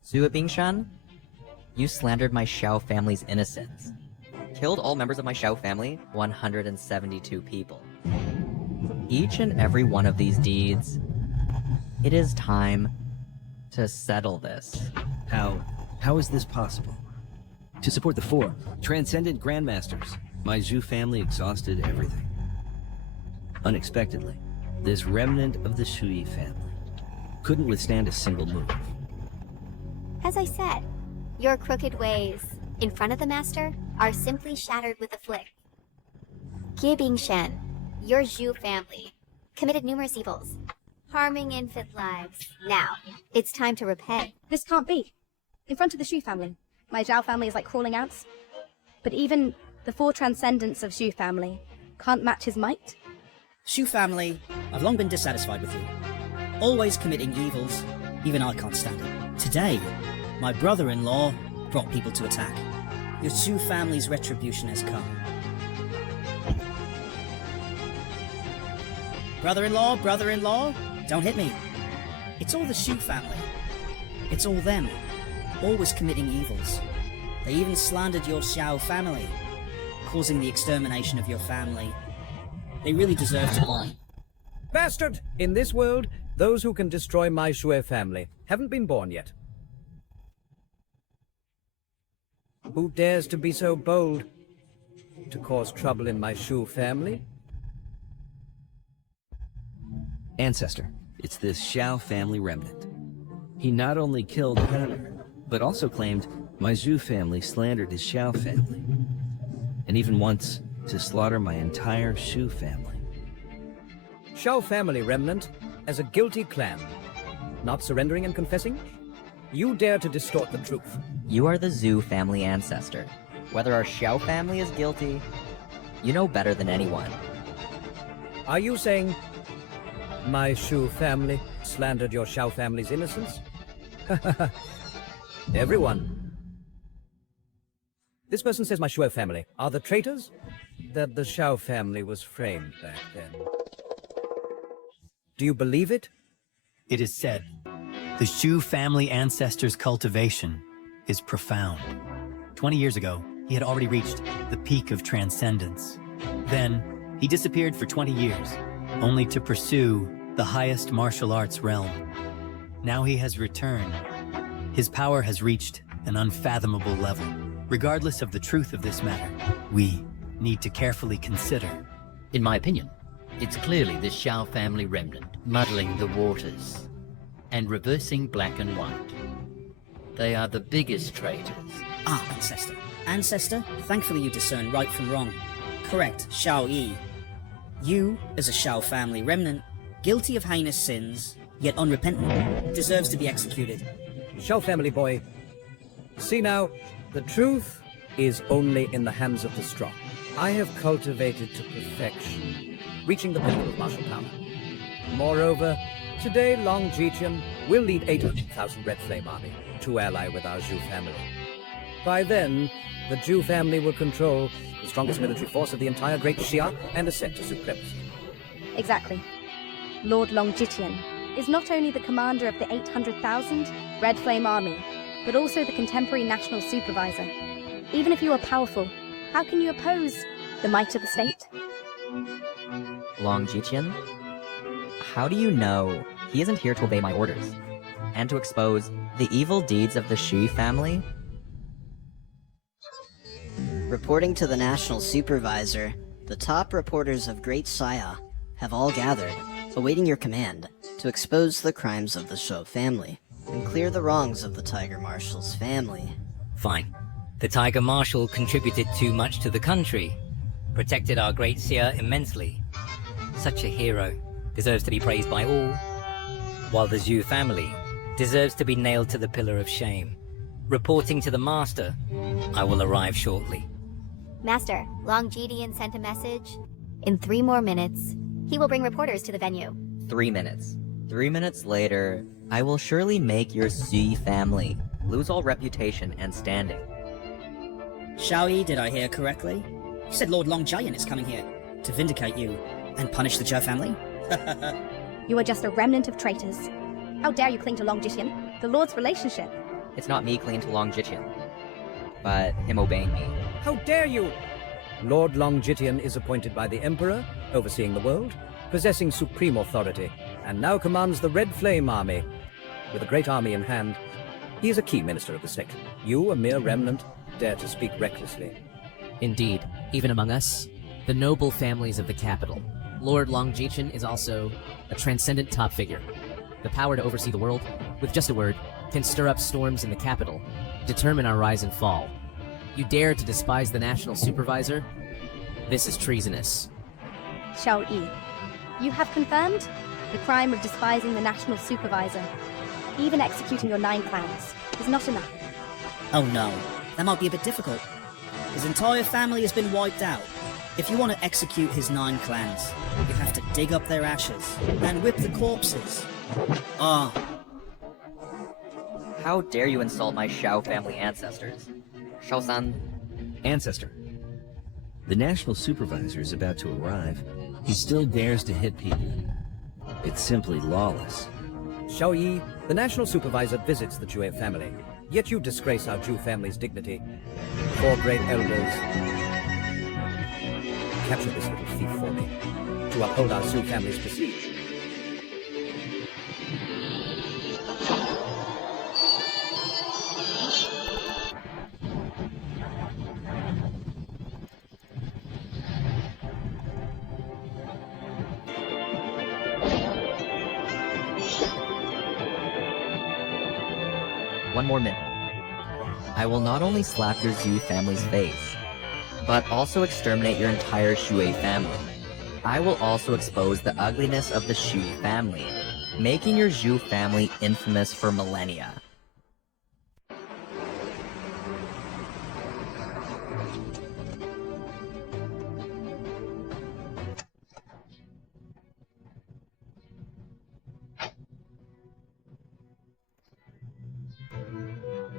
Zhou Bingshan, you slandered my Xiao family's innocence. Killed all members of my Xiao family, 172 people. Each and every one of these deeds, it is time to settle this. How is this possible? To support the four transcendent grandmasters, my Zhu family exhausted everything. Unexpectedly, this remnant of the Shui family couldn't withstand a single move. As I said, your crooked ways in front of the master are simply shattered with a flick. Ge Bingshan, your Zhu family, committed numerous evils, harming infant lives. Now, it's time to repay. This can't be. In front of the Shu family, my Zhao family is like crawling ants. But even the four transcendents of Shu family can't match his might. Shu family, I've long been dissatisfied with you. Always committing evils, even I can't stand it. Today, my brother-in-law brought people to attack. Your Shu family's retribution has come. Brother-in-law, don't hit me. It's all the Shu family. It's all them, always committing evils. They even slandered your Xiao family, causing the extermination of your family. They really deserve to die. Bastard! In this world, those who can destroy my Shui family haven't been born yet. Who dares to be so bold to cause trouble in my Shu family? Ancestor, it's this Xiao family remnant. He not only killed Hanner, but also claimed my Zhu family slandered his Xiao family, and even wants to slaughter my entire Shu family. Xiao family remnant as a guilty clan, not surrendering and confessing? You dare to distort the truth. You are the Zhu family ancestor. Whether our Xiao family is guilty, you know better than anyone. Are you saying my Shu family slandered your Xiao family's innocence? Everyone. This person says my Shu family are the traitors? That the Xiao family was framed back then. Do you believe it? It is said, the Shu family ancestor's cultivation is profound. 20 years ago, he had already reached the peak of transcendence. Then, he disappeared for 20 years, only to pursue the highest martial arts realm. Now he has returned. His power has reached an unfathomable level. Regardless of the truth of this matter, we need to carefully consider. In my opinion, it's clearly the Xiao family remnant muddling the waters and reversing black and white. They are the biggest traitors. Ah, Ancestor. Ancestor, thankfully you discern right from wrong. Correct, Xiao Yi. You, as a Xiao family remnant, guilty of heinous sins, yet unrepentant, deserves to be executed. Xiao family boy, see now, the truth is only in the hands of the strong. I have cultivated to perfection, reaching the pinnacle of martial power. Moreover, today Long Jiqian will lead 800,000 Red Flame Army to ally with our Zhu family. By then, the Zhu family will control the strongest military force of the entire Great Xia and ascend to supremacy. Exactly. Lord Long Jitian is not only the commander of the 800,000 Red Flame Army, but also the contemporary national supervisor. Even if you are powerful, how can you oppose the might of the state? Long Jiqian? How do you know he isn't here to obey my orders? And to expose the evil deeds of the Xu family? Reporting to the national supervisor, the top reporters of Great Saya have all gathered, awaiting your command, to expose the crimes of the Shou family and clear the wrongs of the Tiger Marshal's family. Fine. The Tiger Marshal contributed too much to the country, protected our great seer immensely. Such a hero deserves to be praised by all, while the Zhu family deserves to be nailed to the pillar of shame. Reporting to the Master, I will arrive shortly. Master, Long Jidian sent a message. In 3 more minutes, he will bring reporters to the venue. 3 minutes. 3 minutes later, I will surely make your Xu family lose all reputation and standing. Xiaoyi, did I hear correctly? You said Lord Long Jian is coming here to vindicate you and punish the Zhou family? You are just a remnant of traitors. How dare you cling to Long Jiqian, the Lord's relationship? It's not me clinging to Long Jiqian, but him obeying me. How dare you! Lord Long Jiqian is appointed by the Emperor, overseeing the world, possessing supreme authority, and now commands the Red Flame Army. With a great army in hand, he is a key minister of the state. You, a mere remnant, dare to speak recklessly. Indeed, even among us, the noble families of the capital, Lord Long Jiqian is also a transcendent top figure. The power to oversee the world, with just a word, can stir up storms in the capital, determine our rise and fall. You dare to despise the national supervisor? This is treasonous. Xiao Yi, you have confirmed the crime of despising the national supervisor. Even executing your 9 clans is not enough. Oh no, that might be a bit difficult. His entire family has been wiped out. If you want to execute his 9 clans, you have to dig up their ashes and whip the corpses. Ah. How dare you insult my Xiao family ancestors? Shao-san. Ancestor. The national supervisor is about to arrive. He still dares to hit people. It's simply lawless. Xiao Yi, the national supervisor visits the Zhu family, yet you disgrace our Zhu family's dignity. 4 great elders. Capture this little thief for me, to uphold our Zhu family's prestige. One more minute. I will not only slap your Zhu family's face, but also exterminate your entire Shui family. I will also expose the ugliness of the Shu family, making your Zhu family infamous for millennia.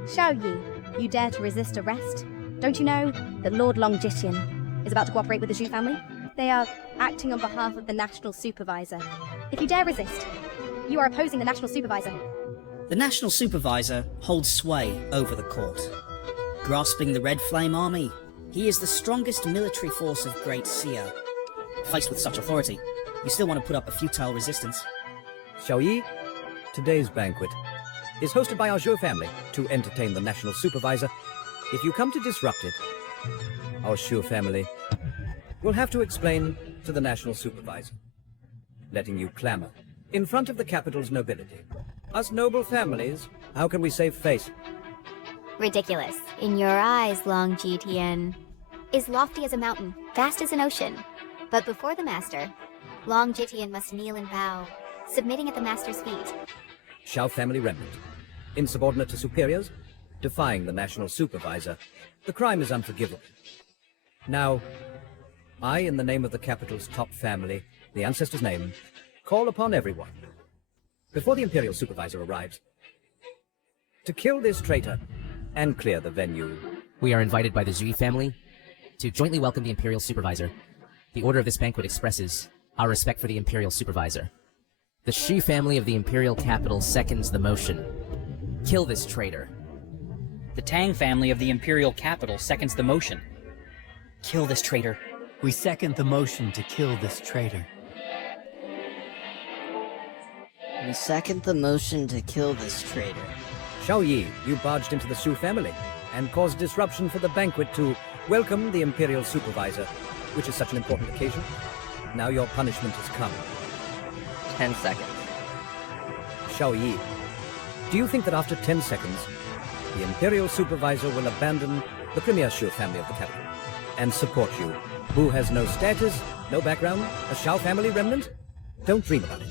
Xiao Yi, you dare to resist arrest? Don't you know that Lord Long Jiqian is about to cooperate with the Zhu family? They are acting on behalf of the national supervisor. If you dare resist, you are opposing the national supervisor. The national supervisor holds sway over the court. Grasping the Red Flame Army, he is the strongest military force of Great Seer. Faced with such authority, you still want to put up a futile resistance. Xiao Yi, today's banquet is hosted by our Zhou family to entertain the national supervisor. If you come to disrupt it, our Shu family will have to explain to the national supervisor, letting you clamor in front of the capital's nobility. Us noble families, how can we save face? Ridiculous. In your eyes, Long Jiqian is lofty as a mountain, vast as an ocean. But before the master, Long Jiqian must kneel and bow, submitting at the master's feet. Xiao family remnant, insubordinate to superiors, defying the national supervisor. The crime is unforgivable. Now, I, in the name of the capital's top family, the ancestor's name, call upon everyone, before the imperial supervisor arrives, to kill this traitor and clear the venue. We are invited by the Zhui family to jointly welcome the imperial supervisor. The order of this banquet expresses our respect for the imperial supervisor. The Xu family of the imperial capital seconds the motion. Kill this traitor The Tang family of the imperial capital seconds the motion. Kill this traitor. We second the motion to kill this traitor. We second the motion to kill this traitor. Xiao Yi, you barged into the Shu family and caused disruption for the banquet to welcome the Imperial Supervisor, which is such an important occasion. Now your punishment has come. 10 seconds. Xiao Yi, do you think that after 10 seconds, the Imperial Supervisor will abandon the premier Shu family of the capital and support you, who has no status, no background, a Shao family remnant? Don't dream about it.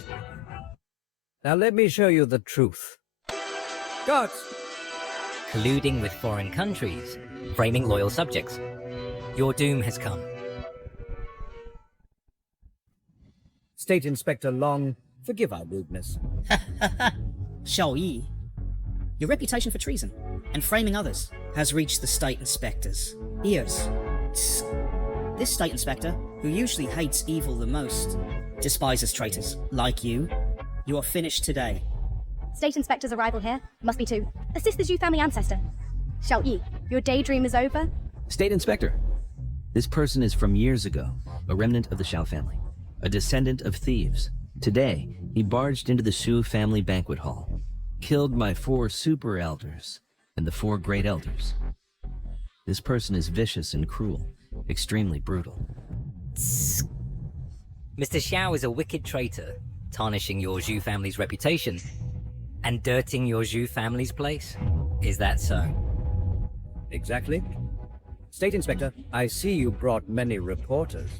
Now let me show you the truth. Guards! Colluding with foreign countries, framing loyal subjects. Your doom has come. State Inspector Long, forgive our rudeness. Xiao Yi, your reputation for treason and framing others has reached the State Inspector's ears. This State Inspector, who usually hates evil the most, despises traitors like you. You are finished today. State Inspector's arrival here must be to assist the Zhu family ancestor. Xiao Yi, your daydream is over? State Inspector, this person is from years ago, a remnant of the Shao family, a descendant of thieves. Today, he barged into the Shu family banquet hall, killed my 4 super elders and the 4 great elders. This person is vicious and cruel, extremely brutal. Mr. Xiao is a wicked traitor, tarnishing your Zhu family's reputation and dirting your Zhu family's place. Is that so? Exactly. State Inspector, I see you brought many reporters.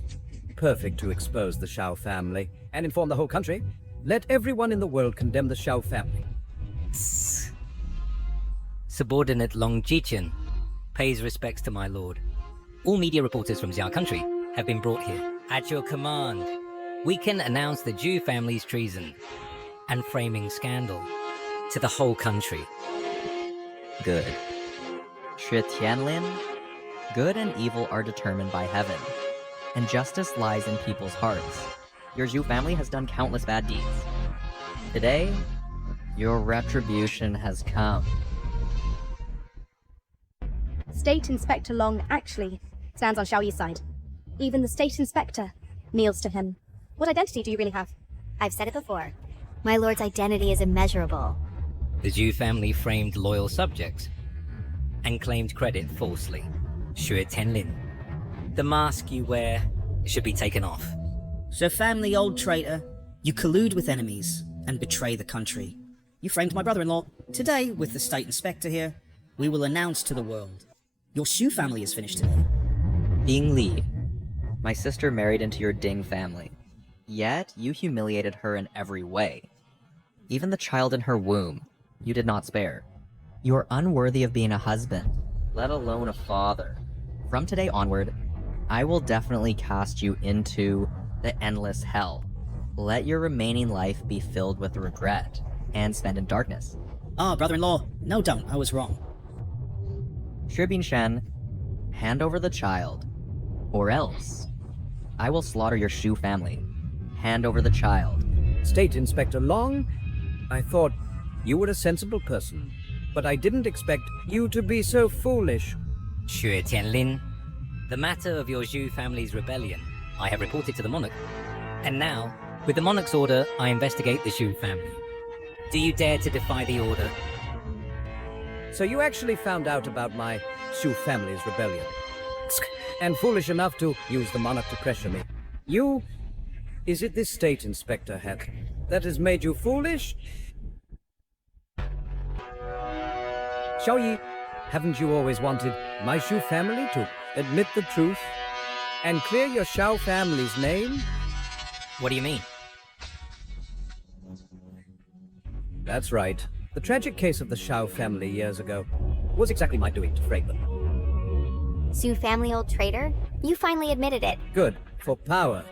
Perfect to expose the Shao family and inform the whole country. Let everyone in the world condemn the Shao family. Subordinate Long Jichen pays respects to my lord. All media reporters from Xiao country have been brought here. At your command, we can announce the Zhu family's treason and framing scandal to the whole country. Good. Shi Tianlin, good and evil are determined by heaven, and justice lies in people's hearts. Your Zhu family has done countless bad deeds. Today, your retribution has come. State Inspector Long actually stands on Xiao Yi's side. Even the State Inspector kneels to him. What identity do you really have? I've said it before. My lord's identity is immeasurable. The Zhu family framed loyal subjects and claimed credit falsely. Shui Tenlin, the mask you wear should be taken off. So family old traitor, you collude with enemies and betray the country. You framed my brother-in-law. Today, with the State Inspector here, we will announce to the world, your Shu family is finished today. Ding Li, my sister married into your Ding family. Yet, you humiliated her in every way. Even the child in her womb, you did not spare. You are unworthy of being a husband, let alone a father. From today onward, I will definitely cast you into the endless hell. Let your remaining life be filled with regret and spent in darkness. Ah, brother-in-law, no don't, I was wrong. Shibin Shen, hand over the child, or else I will slaughter your Shu family. Hand over the child. State Inspector Long, I thought you were a sensible person, but I didn't expect you to be so foolish. Shui Tianlin, the matter of your Zhu family's rebellion, I have reported to the monarch. And now, with the monarch's order, I investigate the Zhu family. Do you dare to defy the order? So you actually found out about my Shu family's rebellion, and foolish enough to use the monarch to pressure me. You... Is it this State Inspector hat that has made you foolish? Xiao Yi, haven't you always wanted my Shu family to admit the truth and clear your Shao family's name? What do you mean? That's right. The tragic case of the Shao family years ago was exactly my doing to frame them. Zhu family old traitor? You finally admitted it. Good. For power.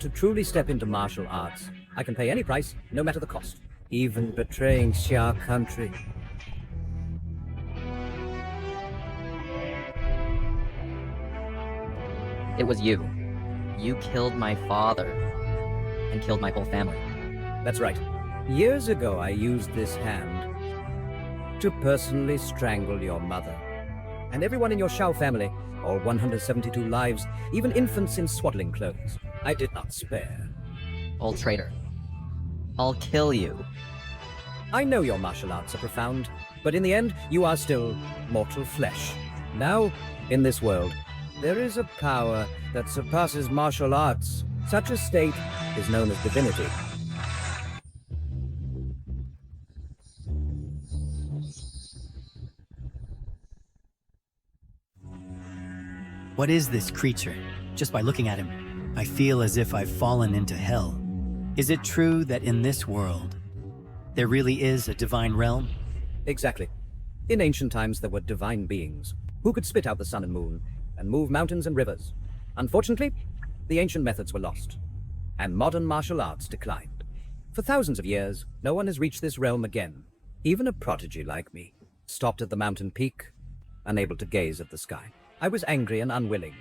To truly step into martial arts, I can pay any price, no matter the cost. Even betraying Xia country. It was you. You killed my father and killed my whole family. That's right. Years ago, I used this hand to personally strangle your mother. And everyone in your Shao family, all 172 lives, even infants in swaddling clothes, I did not spare. Old traitor. I'll kill you. I know your martial arts are profound, but in the end, you are still mortal flesh. Now, in this world, there is a power that surpasses martial arts. Such a state is known as divinity. What is this creature? Just by looking at him, I feel as if I've fallen into hell. Is it true that in this world, there really is a divine realm? Exactly. In ancient times, there were divine beings who could spit out the sun and moon and move mountains and rivers. Unfortunately, the ancient methods were lost, and modern martial arts declined. For thousands of years, no one has reached this realm again. Even a prodigy like me, stopped at the mountain peak, unable to gaze at the sky. I was angry and unwilling,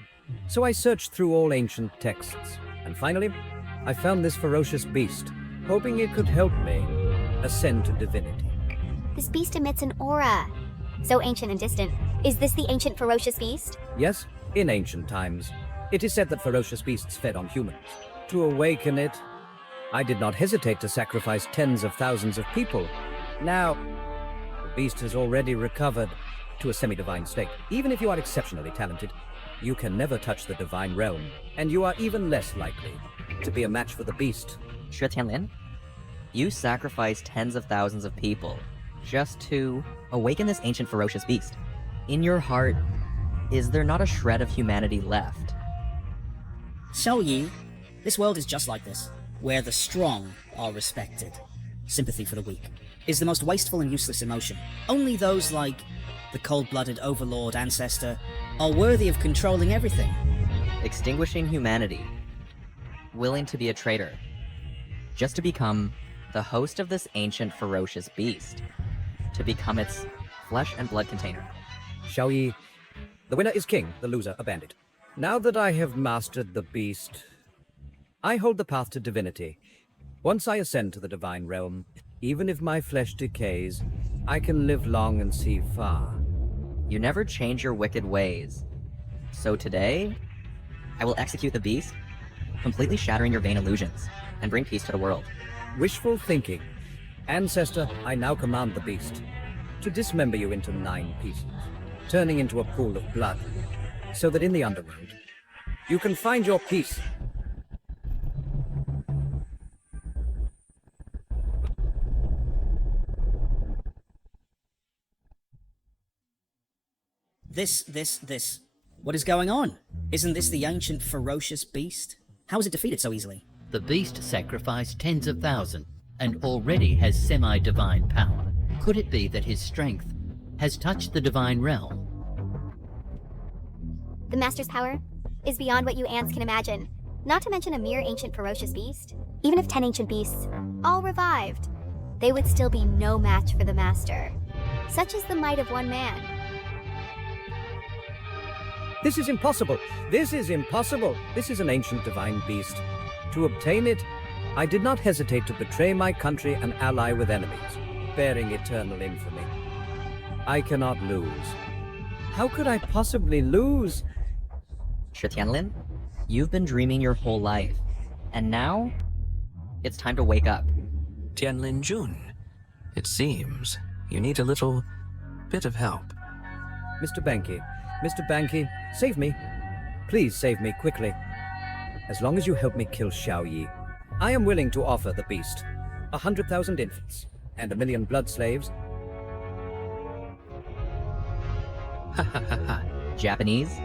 so I searched through all ancient texts, and finally, I found this ferocious beast, hoping it could help me ascend to divinity. This beast emits an aura. So ancient and distant. Is this the ancient ferocious beast? Yes, in ancient times, it is said that ferocious beasts fed on humans. To awaken it, I did not hesitate to sacrifice tens of thousands of people. Now, the beast has already recovered to a semi-divine state. Even if you are exceptionally talented, you can never touch the divine realm, and you are even less likely to be a match for the beast. Xue Tianlin, you sacrificed tens of thousands of people just to awaken this ancient ferocious beast. In your heart, is there not a shred of humanity left? Xiao Yi, this world is just like this, where the strong are respected. Sympathy for the weak is the most wasteful and useless emotion. Only those like the cold-blooded overlord ancestor are worthy of controlling everything. Extinguishing humanity. Willing to be a traitor. Just to become the host of this ancient ferocious beast. To become its flesh and blood container. Xiao Yi, the winner is king, the loser a bandit. Now that I have mastered the beast, I hold the path to divinity. Once I ascend to the divine realm, even if my flesh decays, I can live long and see far. You never change your wicked ways. So today, I will execute the beast, completely shattering your vain illusions, and bring peace to the world. Wishful thinking. Ancestor, I now command the beast to dismember you into 9 pieces, turning into a pool of blood, so that in the underworld, you can find your peace. This. What is going on? Isn't this the ancient ferocious beast? How is it defeated so easily? The beast sacrificed tens of thousands and already has semi-divine power. Could it be that his strength has touched the divine realm? The Master's power is beyond what you ants can imagine. Not to mention a mere ancient ferocious beast. Even if 10 ancient beasts all revived, they would still be no match for the Master. Such is the might of one man. This is impossible! This is impossible! This is an ancient divine beast. To obtain it, I did not hesitate to betray my country and ally with enemies, bearing eternal infamy. I cannot lose. How could I possibly lose? Xue Tianlin, you've been dreaming your whole life, and now it's time to wake up. Tianlin Jun, it seems you need a little bit of help. Mr. Banki, save me. Please save me quickly. As long as you help me kill Xiao Yi, I am willing to offer the beast 100,000 infants and 1 million blood slaves. Ha ha ha ha. Japanese?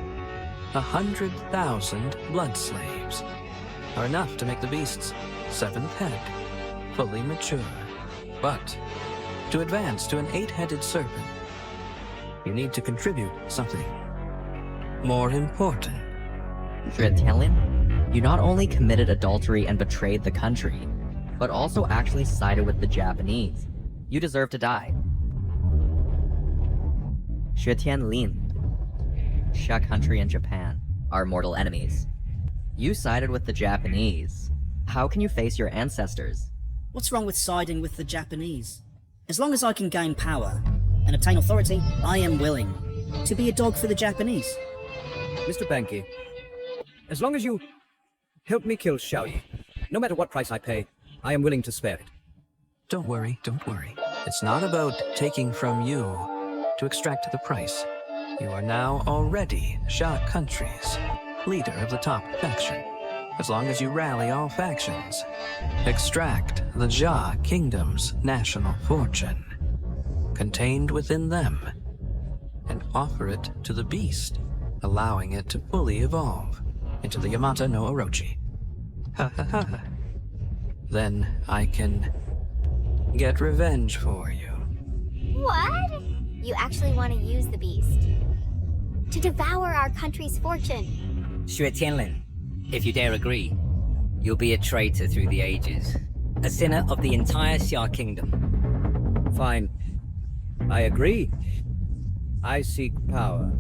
100,000 blood slaves are enough to make the beast's 7th head fully mature. But to advance to an 8-headed serpent, you need to contribute something more important. Xue Tianlin, you not only committed adultery and betrayed the country, but also actually sided with the Japanese. You deserve to die. Xue Tianlin, Xia country and Japan are mortal enemies. You sided with the Japanese. How can you face your ancestors? What's wrong with siding with the Japanese? As long as I can gain power and obtain authority, I am willing to be a dog for the Japanese. Mr. Banki, as long as you help me kill Xiaoyi, no matter what price I pay, I am willing to spare it. Don't worry, don't worry. It's not about taking from you to extract the price. You are now already Xia country's leader of the top faction. As long as you rally all factions, extract the Xia kingdom's national fortune contained within them, and offer it to the beast, allowing it to fully evolve into the Yamata no Orochi. Ha ha ha. Then I can get revenge for you. What? You actually want to use the beast to devour our country's fortune? Xue Tianlin, if you dare agree, you'll be a traitor through the ages. A sinner of the entire Xia kingdom. Fine. I agree. I seek power,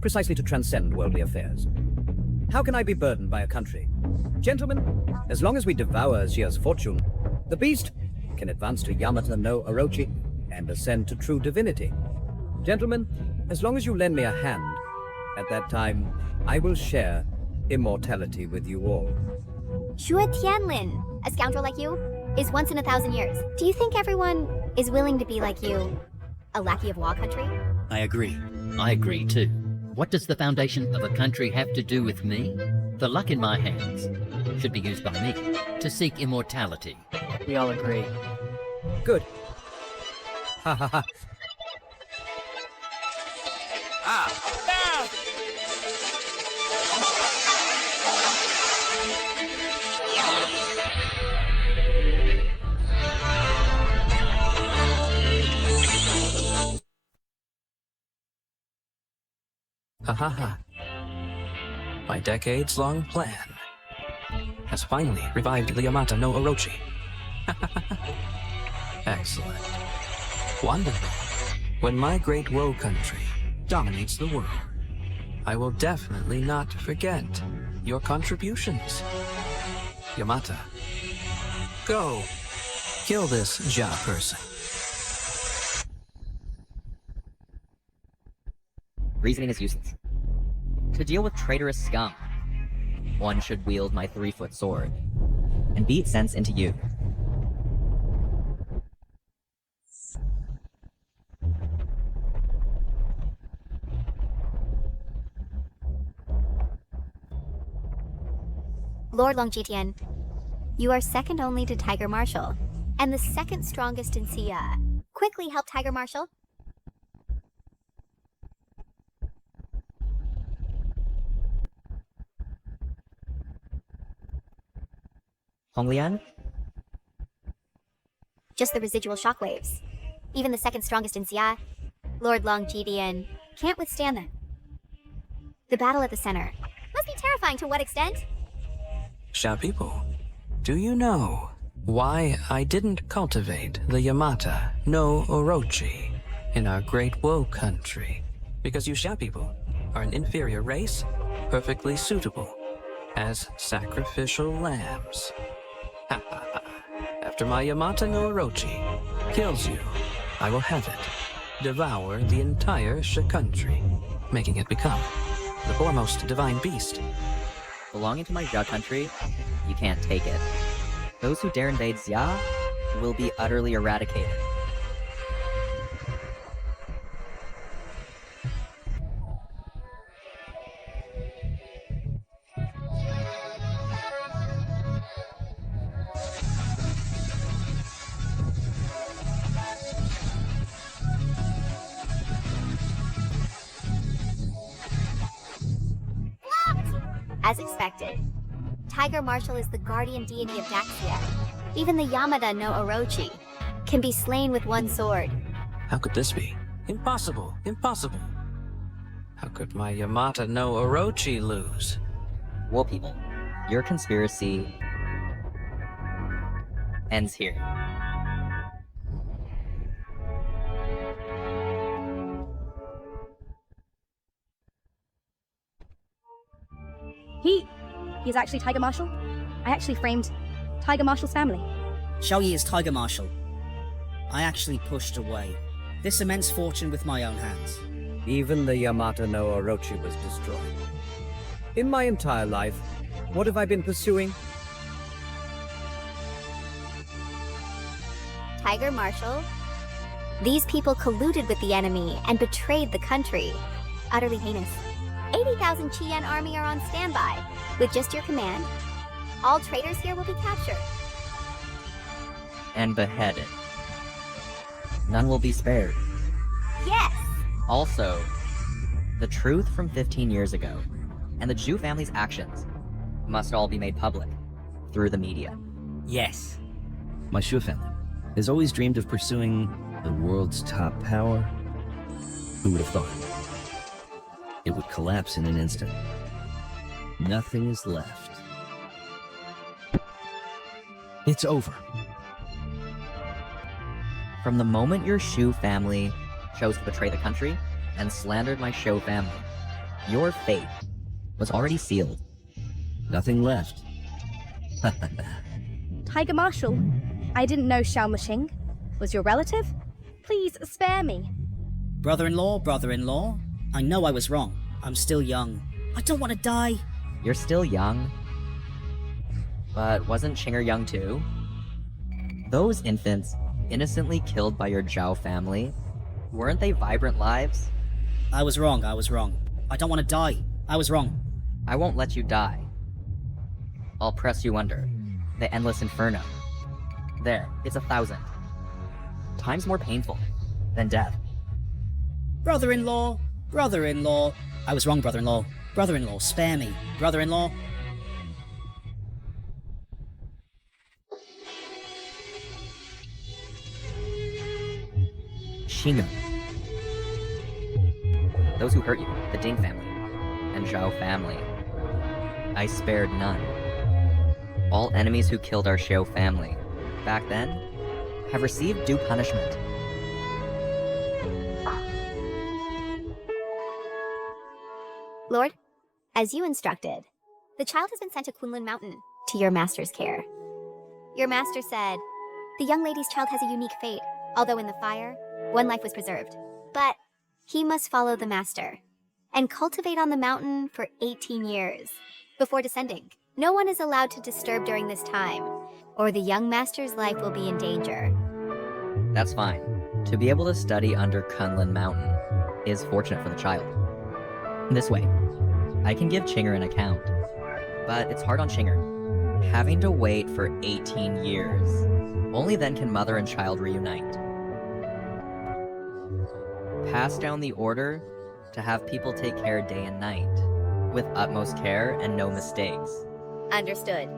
precisely to transcend worldly affairs. How can I be burdened by a country? Gentlemen, as long as we devour Xia's fortune, the beast can advance to Yamata no Orochi and ascend to true divinity. Gentlemen, as long as you lend me a hand, at that time, I will share immortality with you all. Xue Tianlin, a scoundrel like you, is once in 1,000 years. Do you think everyone is willing to be like you, a lackey of Wall Country? I agree. I agree too. What does the foundation of a country have to do with me? The luck in my hands should be used by me to seek immortality. We all agree. Good. Ha ha ha. Ha ha ha. My decades-long plan has finally revived the Yamata no Orochi. Excellent. Wonderful. When my great woe country dominates the world, I will definitely not forget your contributions. Yamata, go. Kill this Xia person. Reasoning is useless. To deal with traitorous scum, one should wield my 3-foot sword and beat sense into you. Lord Longjitian, you are second only to Tiger Marshal, and the second strongest in Xia. Quickly help Tiger Marshal. Honglian? Just the residual shockwaves. Even the second strongest in Xia, Lord Longjitian, can't withstand them. The battle at the center must be terrifying to what extent? Xia people, do you know why I didn't cultivate the Yamata no Orochi in our great woe country? Because you Xia people are an inferior race, perfectly suitable as sacrificial lambs. Ha ha ha. After my Yamata no Orochi kills you, I will have it devour the entire Xia country, making it become the foremost divine beast. Belonging to my Xia country, you can't take it. Those who dare invade Xia will be utterly eradicated. As expected, Tiger Marshal is the guardian deity of Daxia. Even the Yamada no Orochi can be slain with one sword. How could this be? Impossible! Impossible! How could my Yamata no Orochi lose? Well, people, your conspiracy ends here. He is actually Tiger Marshal. I actually framed Tiger Marshal's family. Xiaoyi is Tiger Marshal. I actually pushed away this immense fortune with my own hands. Even the Yamata no Orochi was destroyed. In my entire life, what have I been pursuing? Tiger Marshal, these people colluded with the enemy and betrayed the country. Utterly heinous. 80,000 Chien army are on standby. With just your command, all traitors here will be captured. And beheaded. None will be spared. Yes! Also, the truth from 15 years ago and the Zhu family's actions must all be made public through the media. Yes. My Shu family has always dreamed of pursuing the world's top power. Who would have thought? It would collapse in an instant. Nothing is left. It's over. From the moment your Shu family chose to betray the country and slandered my Shou family, your fate was already sealed. Nothing left. Tiger Marshal, I didn't know Xiao Muxing was your relative. Please spare me. Brother-in-law, brother-in-law, I know I was wrong. I'm still young. I don't want to die. You're still young. But wasn't Chinger young too? Those infants, innocently killed by your Zhao family, weren't they vibrant lives? I was wrong, I was wrong. I don't want to die. I was wrong. I won't let you die. I'll press you under the endless inferno. There, it's 1,000. Time's more painful than death. Brother-in-law, brother-in-law. I was wrong, brother-in-law. Brother-in-law, spare me. Brother-in-law. Xing'e. Those who hurt you, the Ding family, and Zhao family. I spared none. All enemies who killed our Xiao family, back then, have received due punishment. Lord, as you instructed, the child has been sent to Kunlun Mountain to your master's care. Your master said, the young lady's child has a unique fate, although in the fire, one life was preserved. But he must follow the master and cultivate on the mountain for 18 years before descending. No one is allowed to disturb during this time, or the young master's life will be in danger. That's fine. To be able to study under Kunlun Mountain is fortunate for the child. This way, I can give Chinger an account, but it's hard on Chinger, having to wait for 18 years. Only then can mother and child reunite. Pass down the order to have people take care day and night, with utmost care and no mistakes. Understood.